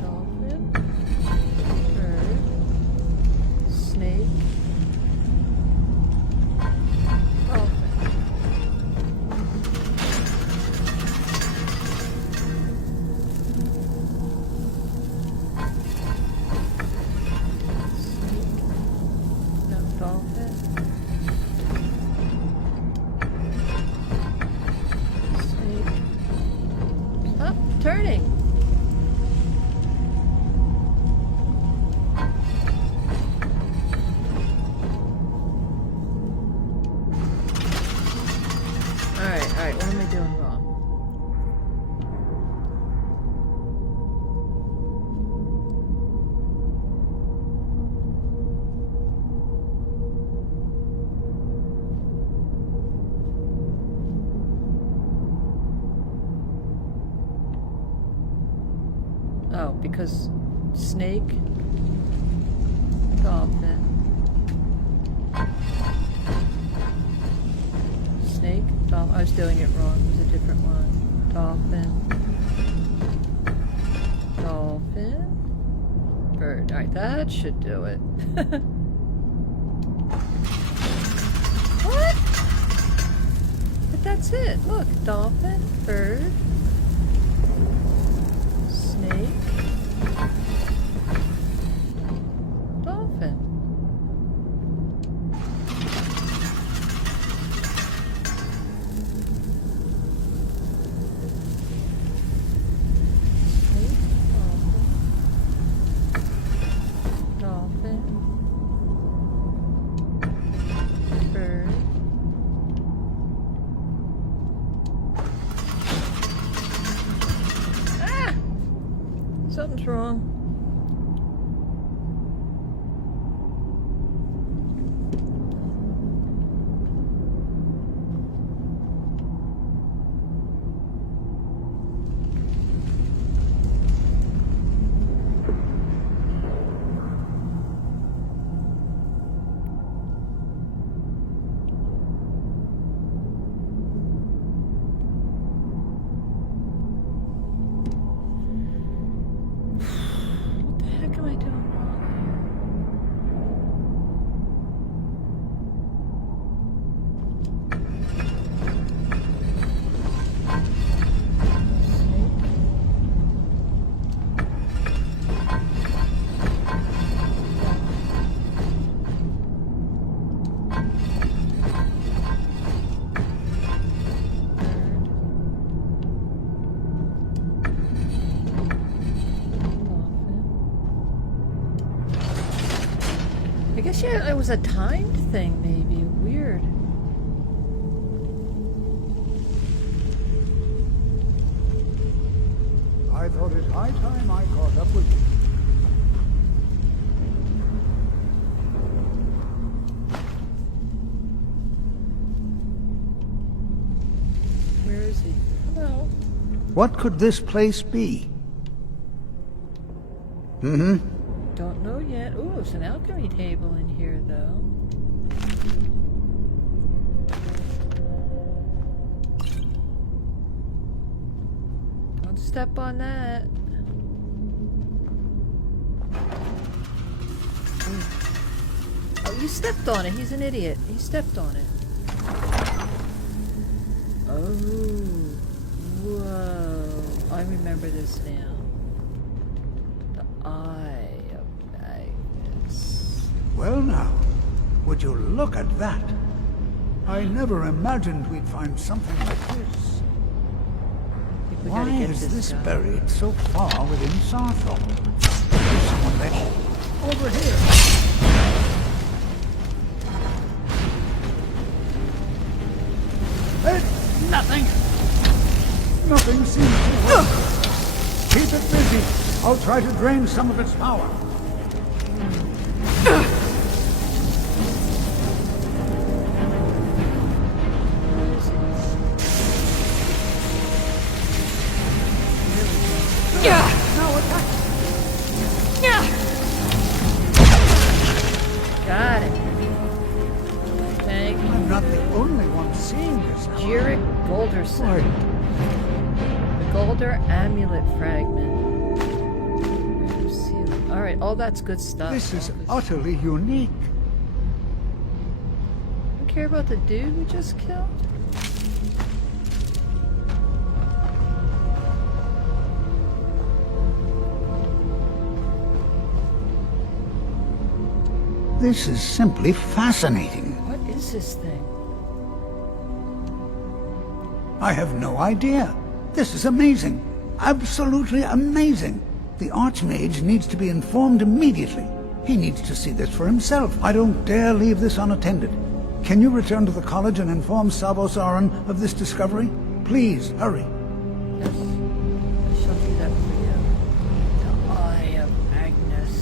Dolphin, bird, snake, dolphin. No, dolphin. Snake. Oh, turning. Alright, what am I doing wrong? Oh, because snake, dolphin, snake, dolphin. I was doing it wrong. It was a different one. Dolphin, dolphin, bird. All right, that should do it. What? But that's it. Look, dolphin, bird, snake, dolphin. Snake, dolphin, dolphin, bird. Ah! Something's wrong. What the heck am I doing wrong I guess, yeah, it was a timed thing, maybe. Weird. I thought it high time I caught up with you. Where is he? Hello. What could this place be? Don't know yet. Ooh, it's an alchemy table in here, though. Don't step on that. Ooh. Oh, you stepped on it. He's an idiot. He stepped on it. Oh, whoa. I remember this now. The Eye of Magnus. Well now, would you look at that? I never imagined we'd find something like this. We Why gotta get is this guy. buried so far within Sarthol? There's someone there. Over here. Hey, nothing! Nothing seems to work. Keep it busy. I'll try to drain some of its power. Got it. Thank you. I'm not the only one seeing this. Jirik Golderson. The Golder Amulet Fragment. Alright, all that's good stuff. This is utterly unique. Don't care about the dude we just killed? This is simply fascinating. What is this thing? I have no idea. This is amazing. Absolutely amazing. The Archmage needs to be informed immediately. He needs to see this for himself. I don't dare leave this unattended. Can you return to the college and inform Savos Aran of this discovery? Please, hurry. Yes. I shall do that for you. The Eye of Magnus.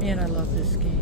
Man, I love this game.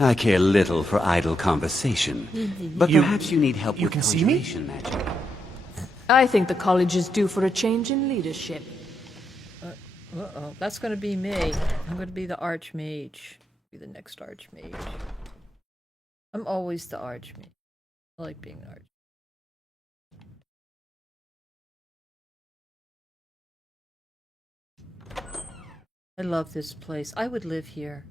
I care little for idle conversation, but perhaps you need help with conjuration magic. I think the college is due for a change in leadership. Uh-oh. That's going to be me. I'm going to be the Archmage. Be the next Archmage. I'm always the Archmage. I like being the Archmage. I love this place. I would live here.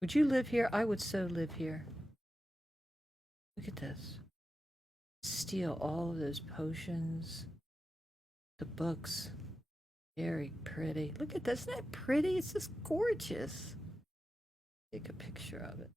Would you live here? I would so live here. Look at this. steal all of those potions. The books. Very pretty. Look at that. Isn't that pretty? It's just gorgeous. Take a picture of it.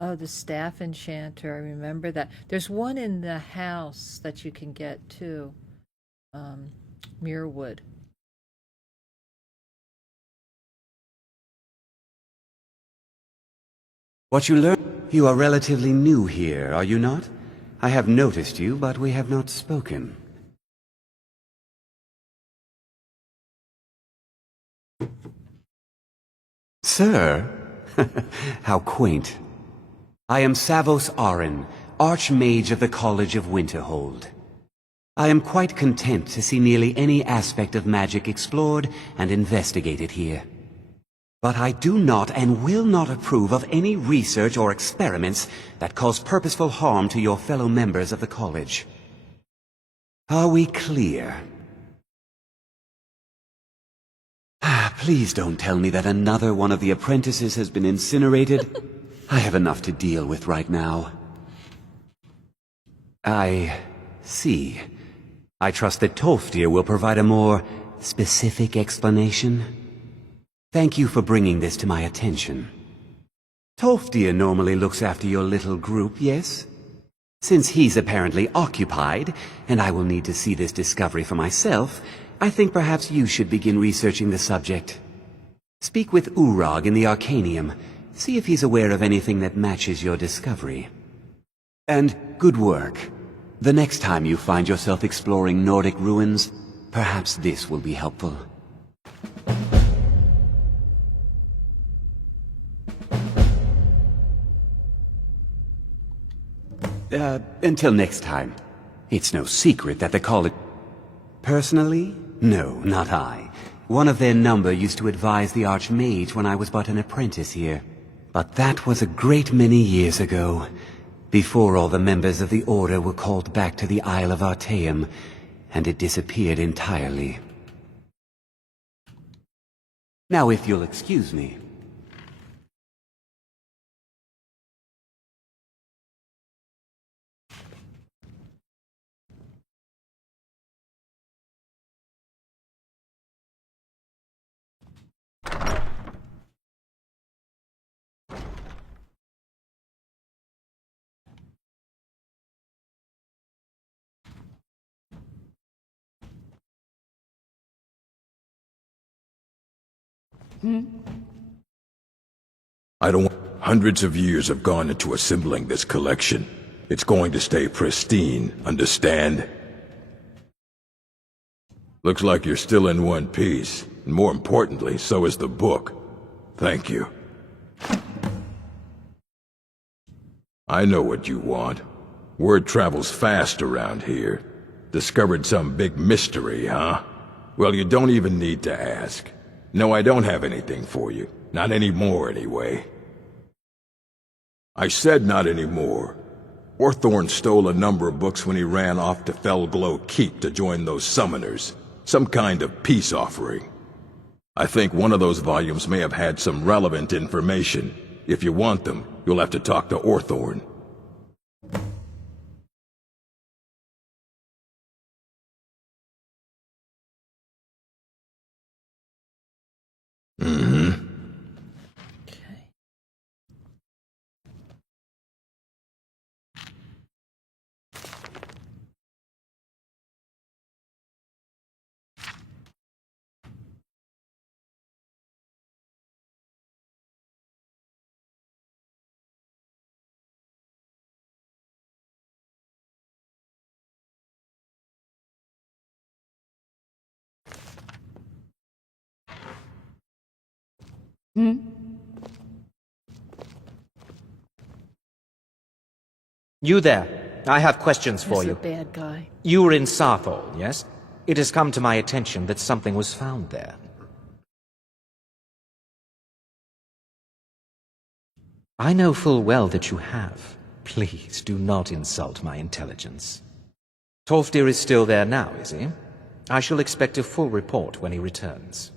Oh, the staff enchanter. I remember that. There's one in the house that you can get too. Muirwood. What you learn? You are relatively new here, are you not? I have noticed you, but we have not spoken. Sir? How quaint. I am Savos Arin, Archmage of the College of Winterhold. I am quite content to see nearly any aspect of magic explored and investigated here. But I do not and will not approve of any research or experiments that cause purposeful harm to your fellow members of the college. Are we clear? Please don't tell me that another one of the apprentices has been incinerated. I have enough to deal with right now. I see. I trust that Tolfdir will provide a more specific explanation. Thank you for bringing this to my attention. Tolfdir normally looks after your little group, yes? Since he's apparently occupied, and I will need to see this discovery for myself, I think perhaps you should begin researching the subject. Speak with Urag in the Arcanium. See if he's aware of anything that matches your discovery. And good work. The next time you find yourself exploring Nordic ruins, perhaps this will be helpful. Until next time. It's no secret that the college... Personally? No, not I. One of their number used to advise the Archmage when I was but an apprentice here. But that was a great many years ago, before all the members of the Order were called back to the Isle of Artaeum, and it disappeared entirely. Now if you'll excuse me. I don't want... Hundreds of years have gone into assembling this collection. It's going to stay pristine, understand? Looks like you're still in one piece. And more importantly, so is the book. Thank you. I know what you want. Word travels fast around here. Discovered some big mystery, huh? Well, you don't even need to ask. No, I don't have anything for you. Not anymore, anyway. I said not anymore. Orthorn stole a number of books when he ran off to Felglow Keep to join those summoners. Some kind of peace offering. I think one of those volumes may have had some relevant information. If you want them, you'll have to talk to Orthorn. You there. I have questions for you. He's a bad guy. You were in Sarthol, yes? It has come to my attention that something was found there. I know full well that you have. Please do not insult my intelligence. Tolfdir is still there now, is he? I shall expect a full report when he returns.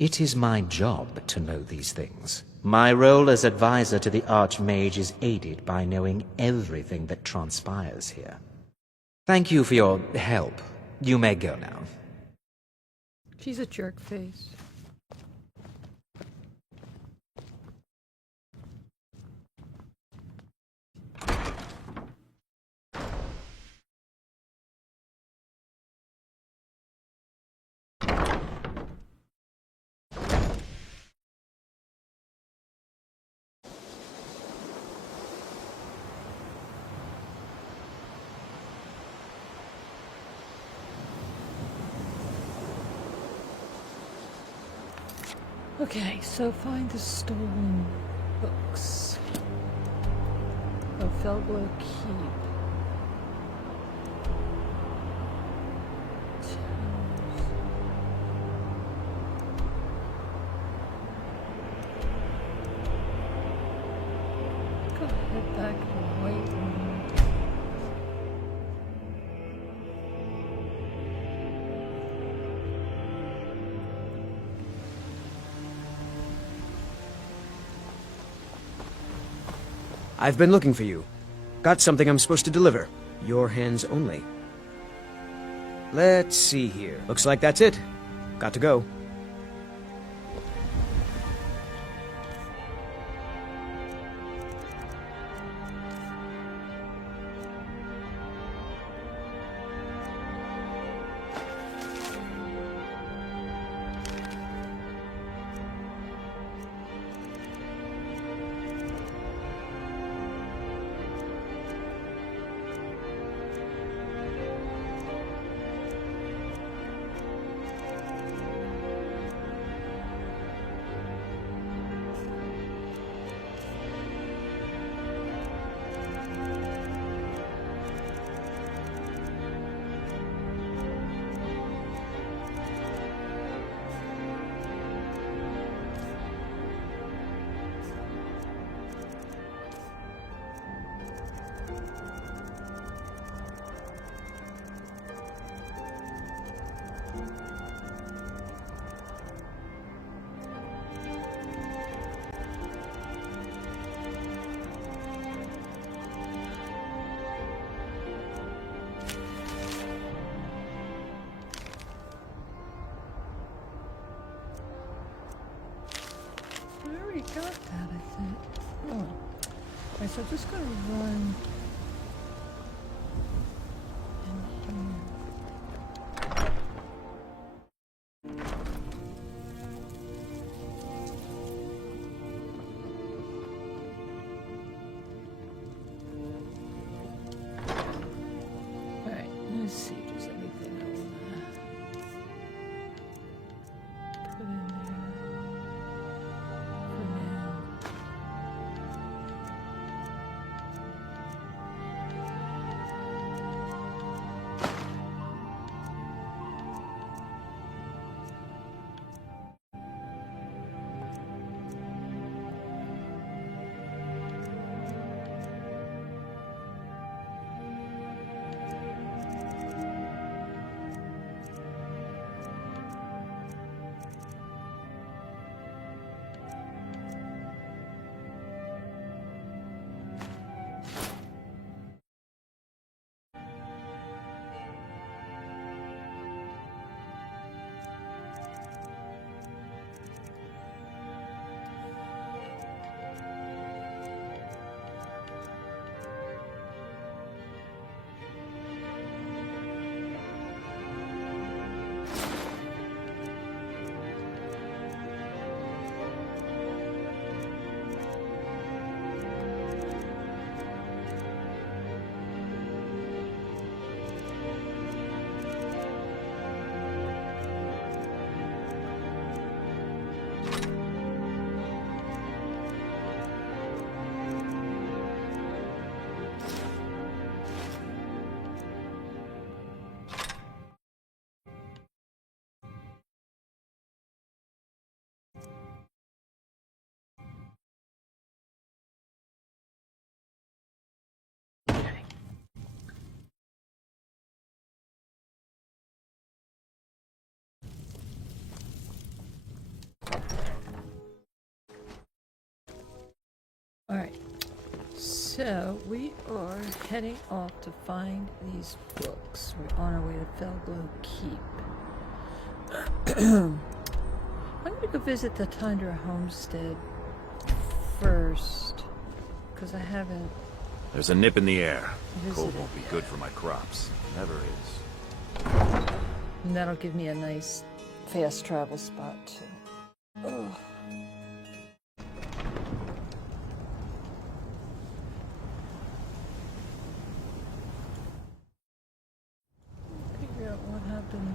It is my job to know these things. My role as advisor to the Archmage is aided by knowing everything that transpires here. Thank you for your help. You may go now. She's a jerk face. Okay, so find the stolen books. Oh, Felglow Keep. Go ahead back to the White Room. I've been looking for you. Got something I'm supposed to deliver. Your hands only. Let's see here. Looks like that's it. Got to go. Got that, I think. Oh. Alright, so I'm just gonna run in here. Alright, let's see if there's anything I wanna put in there. Alright. So, we are heading off to find these books. We're on our way to Felglow Keep. I'm gonna go visit the Tundra Homestead first, because I haven't... There's a nip in the air. Cold visited won't be yet. good for my crops. Never is. And that'll give me a nice fast travel spot too. Ugh. Figure out what happened.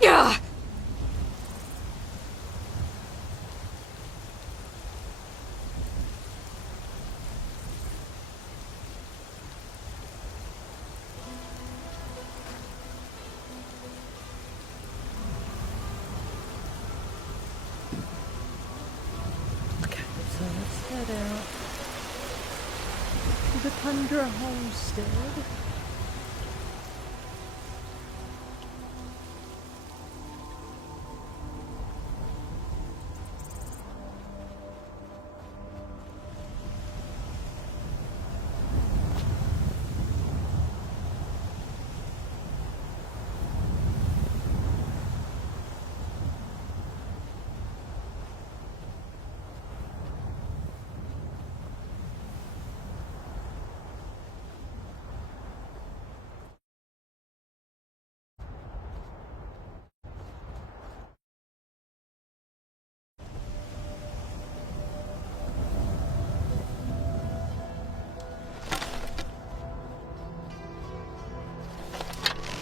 Yeah! So let's head out to the Tundra Homestead.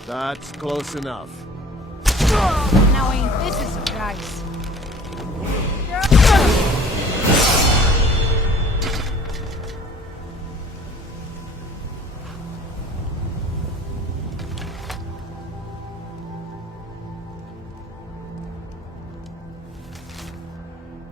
That's close enough. Now ain't this a surprise?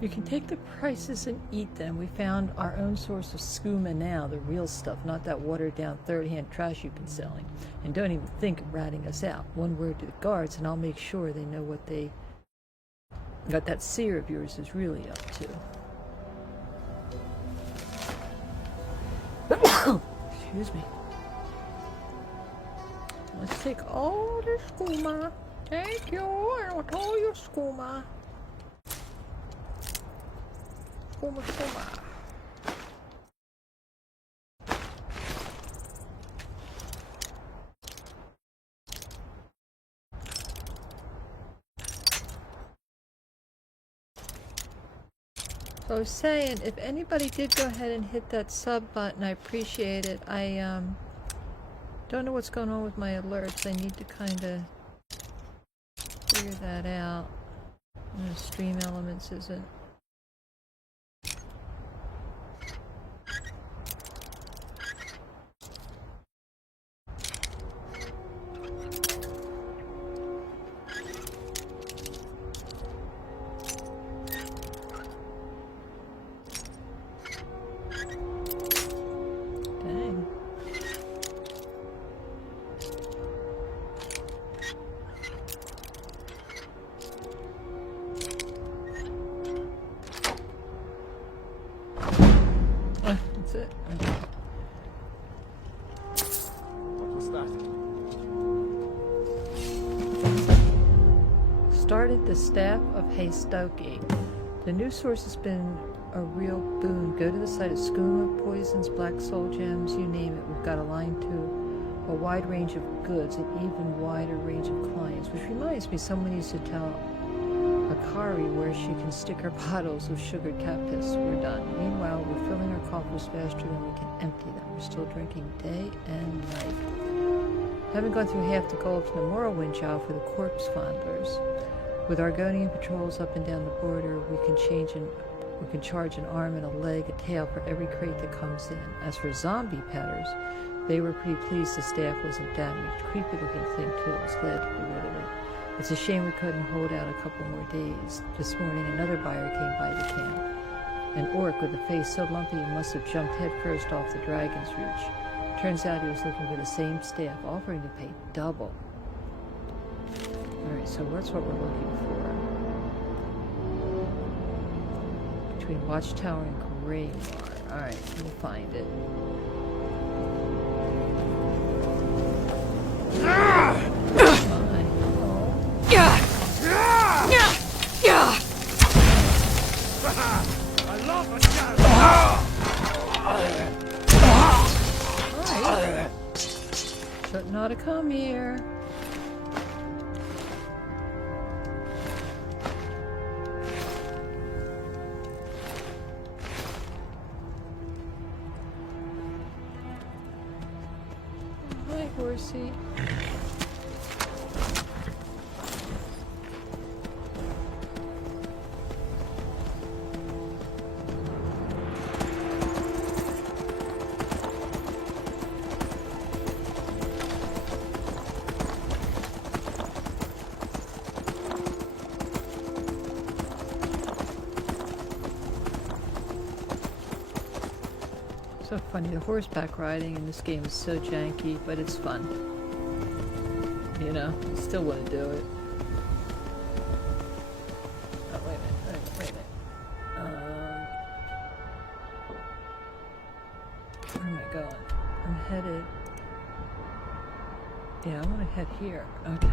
You can take the prices and eat them. We found our own source of skooma now, the real stuff, not that watered-down third-hand trash you've been selling. And don't even think of ratting us out. One word to the guards, and I'll make sure they know what that seer of yours is really up to. Excuse me. Let's take all the skooma. Thank you, and I'll tell you skooma. Skooma, skooma. So I was saying, if anybody did go ahead and hit that sub button, I appreciate it. I don't know what's going on with my alerts. I need to kind of figure that out. Stream Elements isn't. Started the staff of Haystoke. The news source has been a real boon. Go to the site of skooma, poisons, black soul gems, you name it. We've got a line to a wide range of goods, an even wider range of clients. Which reminds me, someone used to tell Akari where she can stick her bottles of sugared cat piss. We're done. Meanwhile, we're filling our coffers faster than we can empty them. We're still drinking day and night. Haven't gone through half the gold from the Morrowind job for the corpse fondlers. With Argonian patrols up and down the border, we can charge an arm and a leg, a tail for every crate that comes in. As for zombie peddlers, they were pretty pleased the staff wasn't damaged. Creepy looking thing too. I was glad to be rid of it. It's a shame we couldn't hold out a couple more days. This morning another buyer came by the camp. An orc with a face so lumpy he must have jumped headfirst off the dragon's reach. Turns out he was looking for the same staff, offering to pay double. Alright, so what's what we're looking for? Between Watchtower and Greymoor. Alright, we'll find it. I love a Alright. Shouldn't ought to come here. Hi, horsey. So funny, the horseback riding in this game is so janky, but it's fun. You know, I still want to do it. Oh, wait a minute, wait a minute. Where am I going? I'm headed... Yeah, I want to head here. Okay.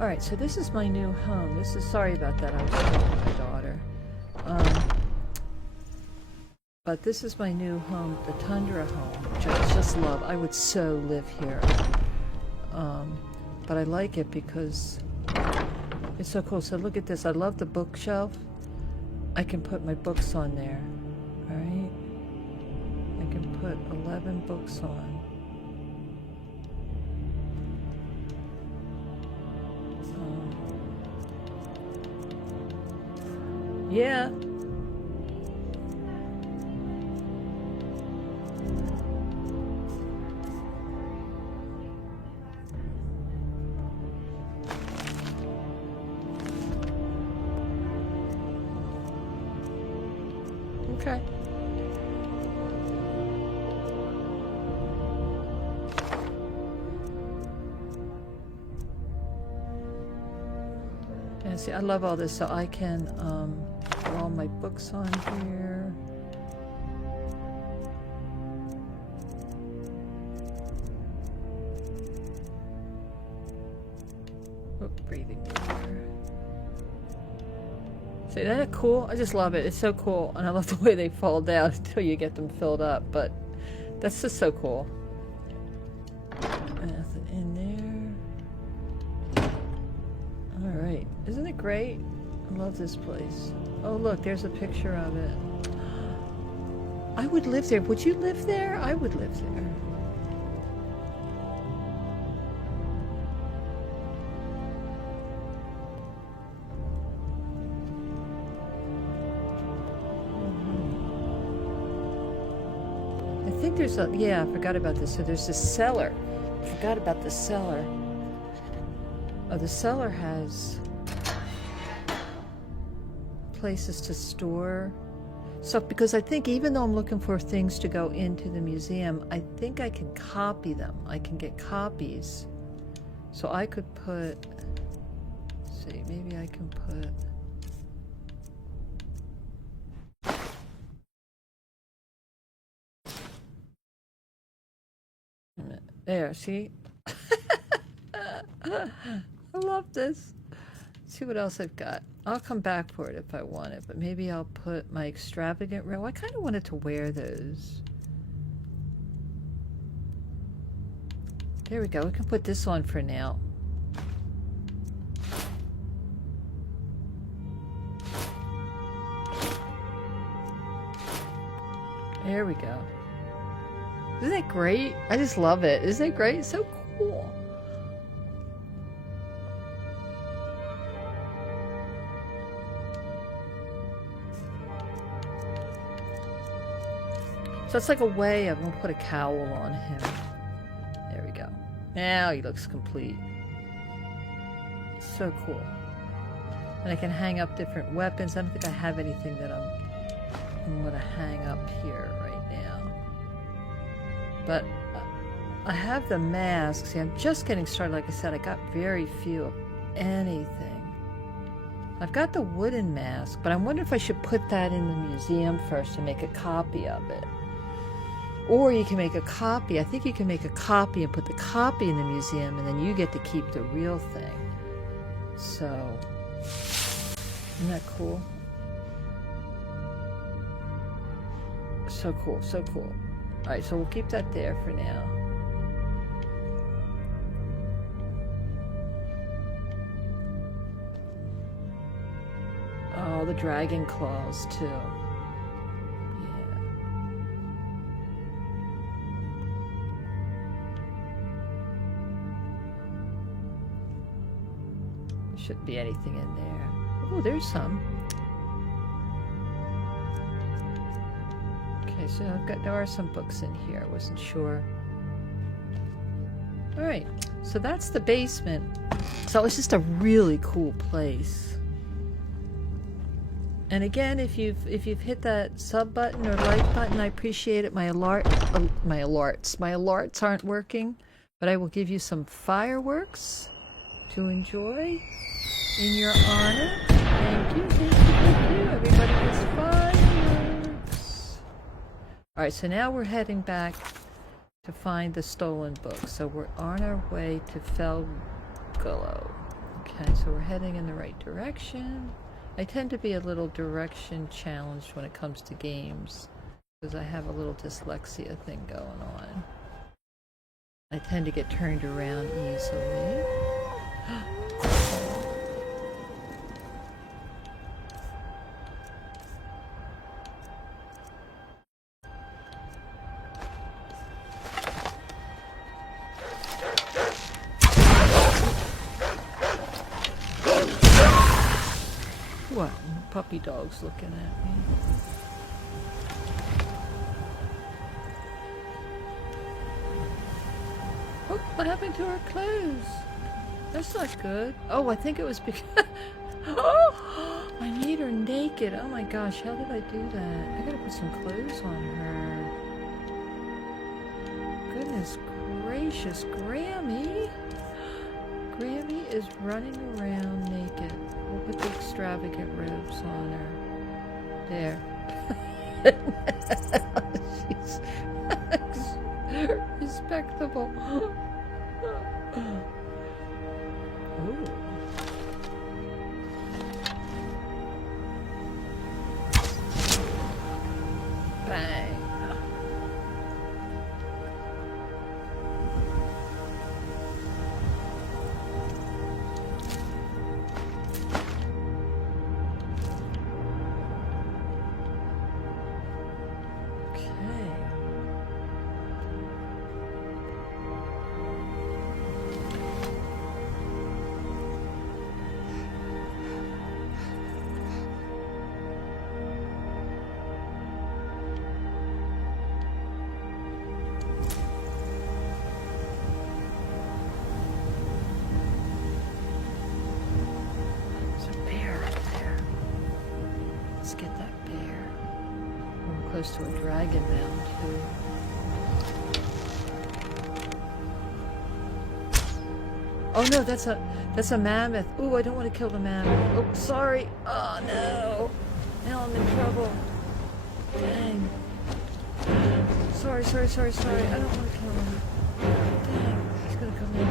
Alright, so this is my new home. This is, sorry about that, I was talking to my daughter. But this is my new home, the Tundra home, which I just love. I would so live here. But I like it because it's so cool. So look at this. I love the bookshelf. I can put my books on there. Alright? I can put 11 books on. Yeah. Okay. And see, I love all this, so I can put all my books on here. Oh, breathing water. See, isn't that cool? I just love it. It's so cool. And I love the way they fall down until you get them filled up. But that's just so cool. Nothing in there. Alright. Isn't it great? I love this place. Oh, look. There's a picture of it. I would live there. Would you live there? I would live there. I think there's a, yeah, I forgot about this. So there's this cellar. I forgot about the cellar. Oh, the cellar has places to store. So, because I think even though I'm looking for things to go into the museum, I think I can copy them. I can get copies. So I could put, let's see, maybe I can put, there, see? I love this. Let's see what else I've got. I'll come back for it if I want it, but maybe I'll put my extravagant row. I kind of wanted to wear those. There we go. We can put this on for now. There we go. Isn't that great? I just love it. Isn't it great? It's so cool. So it's like a way of, I'm gonna put a cowl on him. There we go. Now he looks complete. So cool. And I can hang up different weapons. I don't think I have anything that I'm gonna hang up here right now. But I have the mask. See, I'm just getting started. Like I said, I got very few of anything. I've got the wooden mask, but I'm wondering if I should put that in the museum first and make a copy of it. Or you can make a copy. I think you can make a copy and put the copy in the museum, and then you get to keep the real thing. So, isn't that cool? So cool, so cool. Alright, so we'll keep that there for now. Oh, the dragon claws, too. Yeah. There shouldn't be anything in there. Oh, there's some. Okay, so there are some books in here. I wasn't sure. Alright, so that's the basement. So it's just a really cool place. And again, if you've hit that sub button or like button, I appreciate it. My alerts aren't working, but I will give you some fireworks to enjoy in your honor. Thank you, thank you, thank you. Everybody gets fireworks. Alright, so now we're heading back to find the stolen book. So we're on our way to Felgullo. Okay. Okay, so we're heading in the right direction. I tend to be a little direction challenged when it comes to games because I have a little dyslexia thing going on. I tend to get turned around easily. What? Puppy dog's looking at me. Oh, what happened to our clothes? That's not good. Oh, I think it was because... Oh, I made her naked. Oh my gosh, how did I do that? I gotta put some clothes on her. Goodness gracious, Grammy. Grammy is running around naked. We'll put the extravagant robes on her. There. She's respectable. Ooh. Bang. To a dragon now too. Oh no, that's a mammoth. Ooh, I don't want to kill the mammoth. Oh, sorry. Oh no. Now I'm in trouble. Dang. Sorry. I don't want to kill him. Dang. He's gonna come in.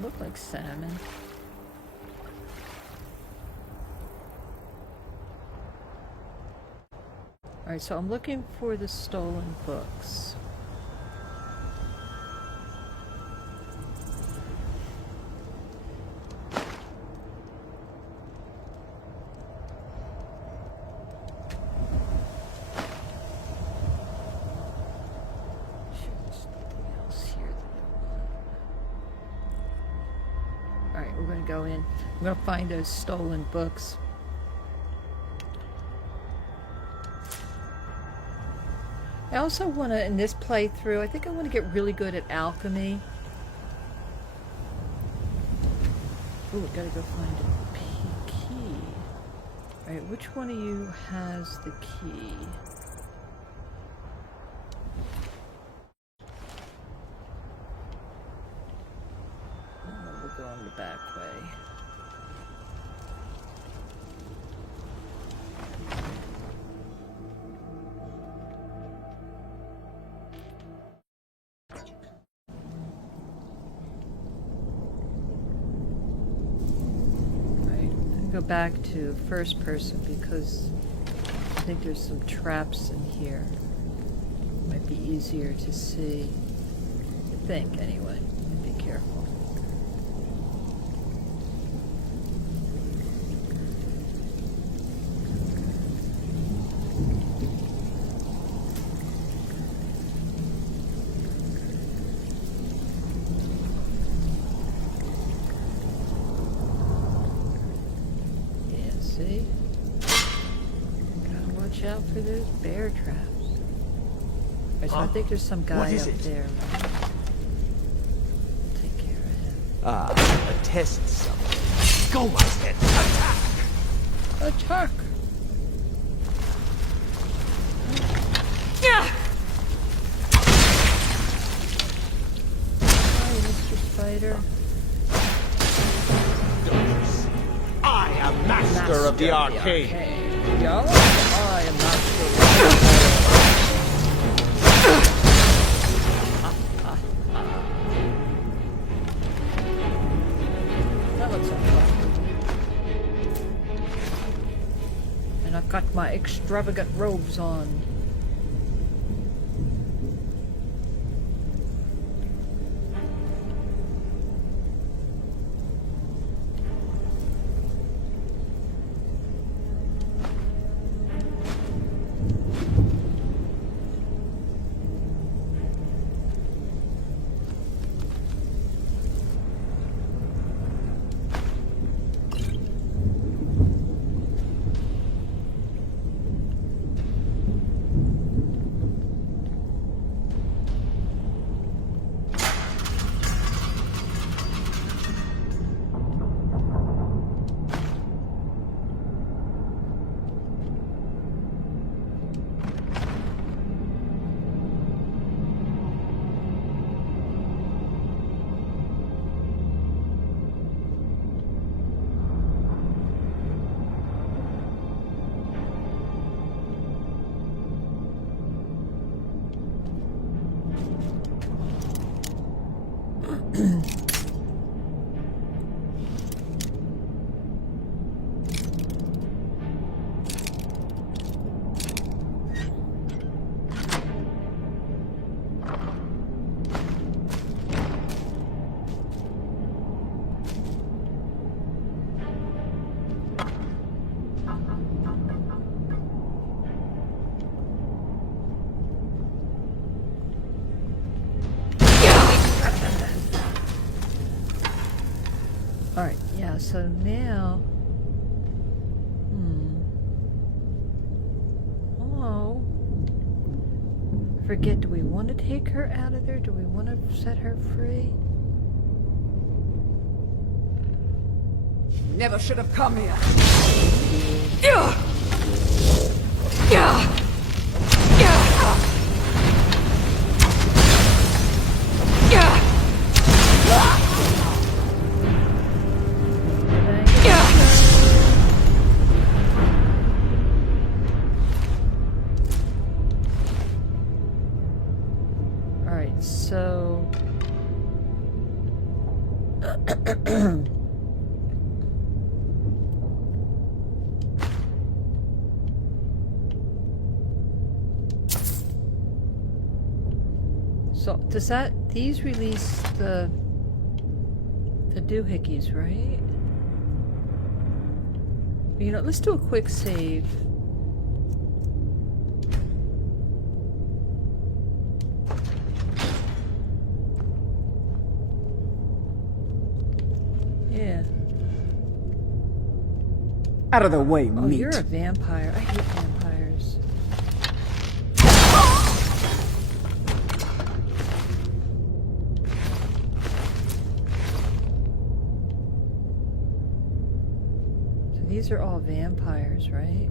Look like salmon. Alright, so I'm looking for the stolen books. I'm gonna find those stolen books. I also want to, in this playthrough, I think I want to get really good at alchemy. Ooh, gotta go find a key. Alright, which one of you has the key? We'll go on the back way. back to first person because I think there's some traps in here. Might be easier to see. I think, anyway. Be careful. See? Gotta watch out for those bear traps. Right, so I think there's some guy up there. Take care of him. A test something. Go, my head. Attack! Attack! Yeah! Hi, Mr. Spider. I am master of the arcade. Yeah, I am master of the That looks uncomfortable. And I've got my extravagant robes on. Alright, yeah, so now... Oh. Forget, do we want to take her out of there? Do we want to set her free? Never should have come here. Yeah! Yeah! Yeah! Alright, so... So, does that... These release the doohickeys, right? You know, let's do a quick save. Yeah. Out of the way, Oh, meat. you're a vampire. I hate vampires. So these are all vampires, right?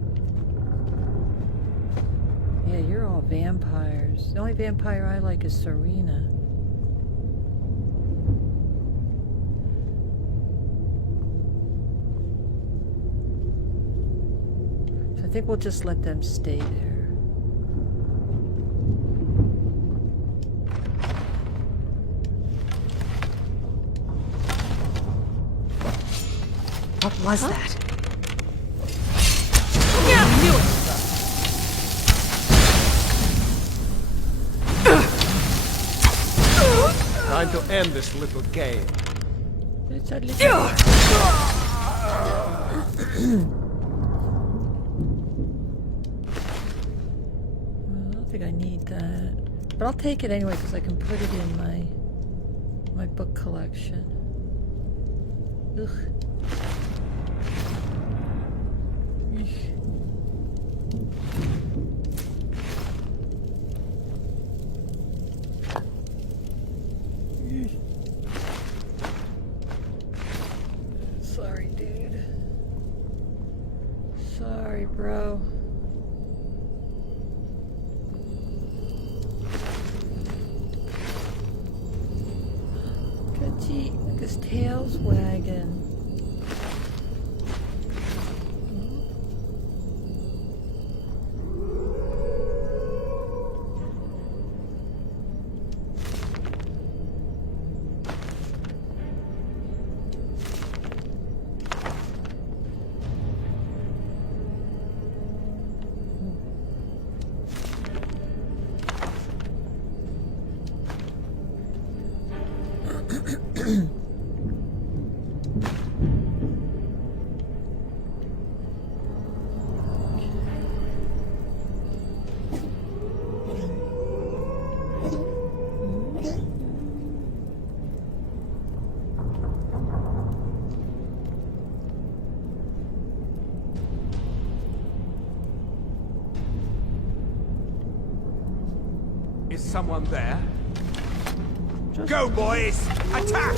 Yeah, you're all vampires. The only vampire I like is Serena. I think we'll just let them stay there. What was that? Time to end this little game. It's a little... I don't think I need that. But I'll take it anyway because I can put it in my book collection. Ugh. Sorry, dude. Sorry, bro. Gee, look, his tail's wagging. Is someone there? Go, boys! Attack!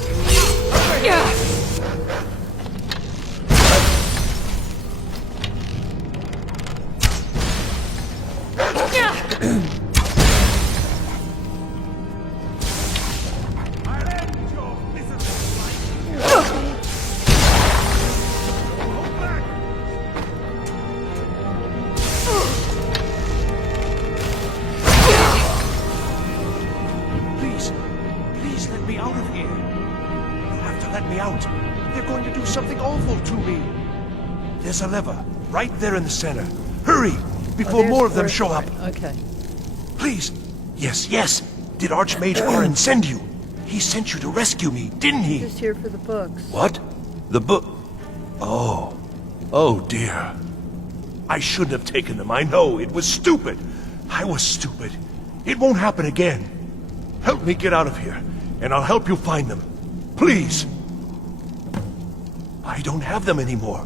There's a lever, right there in the center. Hurry, before more of them show up. Okay. Please. Yes, yes. Did Archmage Orin send you? He sent you to rescue me, didn't he? Just here for the books. What? The book? Oh. Oh, dear. I shouldn't have taken them. I know. It was stupid. I was stupid. It won't happen again. Help me get out of here, and I'll help you find them. Please. I don't have them anymore.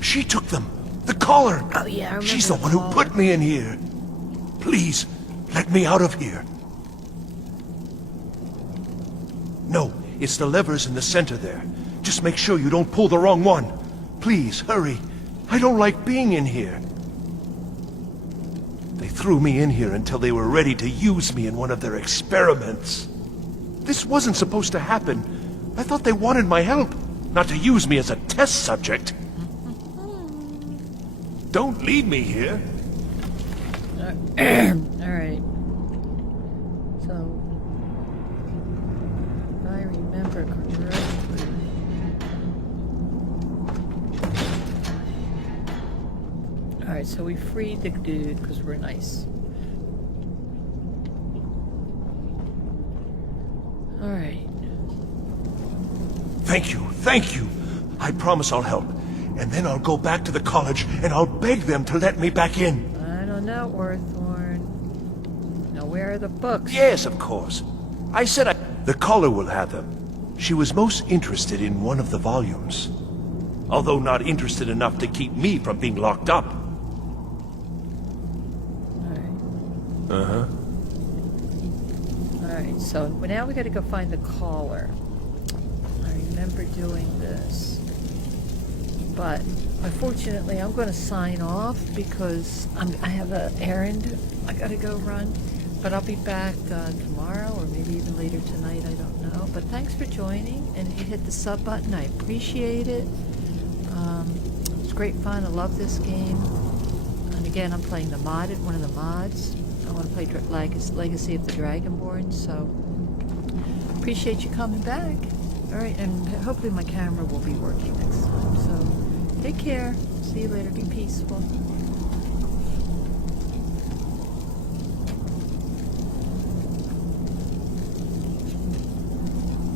She took them. The collar. Oh, yeah, I remember. She's the one who put me in here. Please, let me out of here. No, it's the levers in the center there. Just make sure you don't pull the wrong one. Please, hurry. I don't like being in here. They threw me in here until they were ready to use me in one of their experiments. This wasn't supposed to happen. I thought they wanted my help, not to use me as a test subject. Don't leave me here. Alright. So, if I remember correctly. Alright, so we freed the dude because we're nice. Alright. Thank you, thank you. I promise I'll help. And then I'll go back to the college and I'll beg them to let me back in. I don't know, Orthorn. Now, where are the books? Yes, of course. I said the caller will have them. She was most interested in one of the volumes. Although not interested enough to keep me from being locked up. Alright. Uh-huh. Alright, so now we gotta go find the caller. I remember doing this. But unfortunately, I'm going to sign off because I have an errand I got to go run. But I'll be back tomorrow or maybe even later tonight. I don't know. But thanks for joining. And if you hit the sub button, I appreciate it. It's great fun. I love this game. And again, I'm playing the modded, one of the mods. I want to play Legacy of the Dragonborn. So appreciate you coming back. All right, and hopefully my camera will be working next time. So take care. See you later. Be peaceful.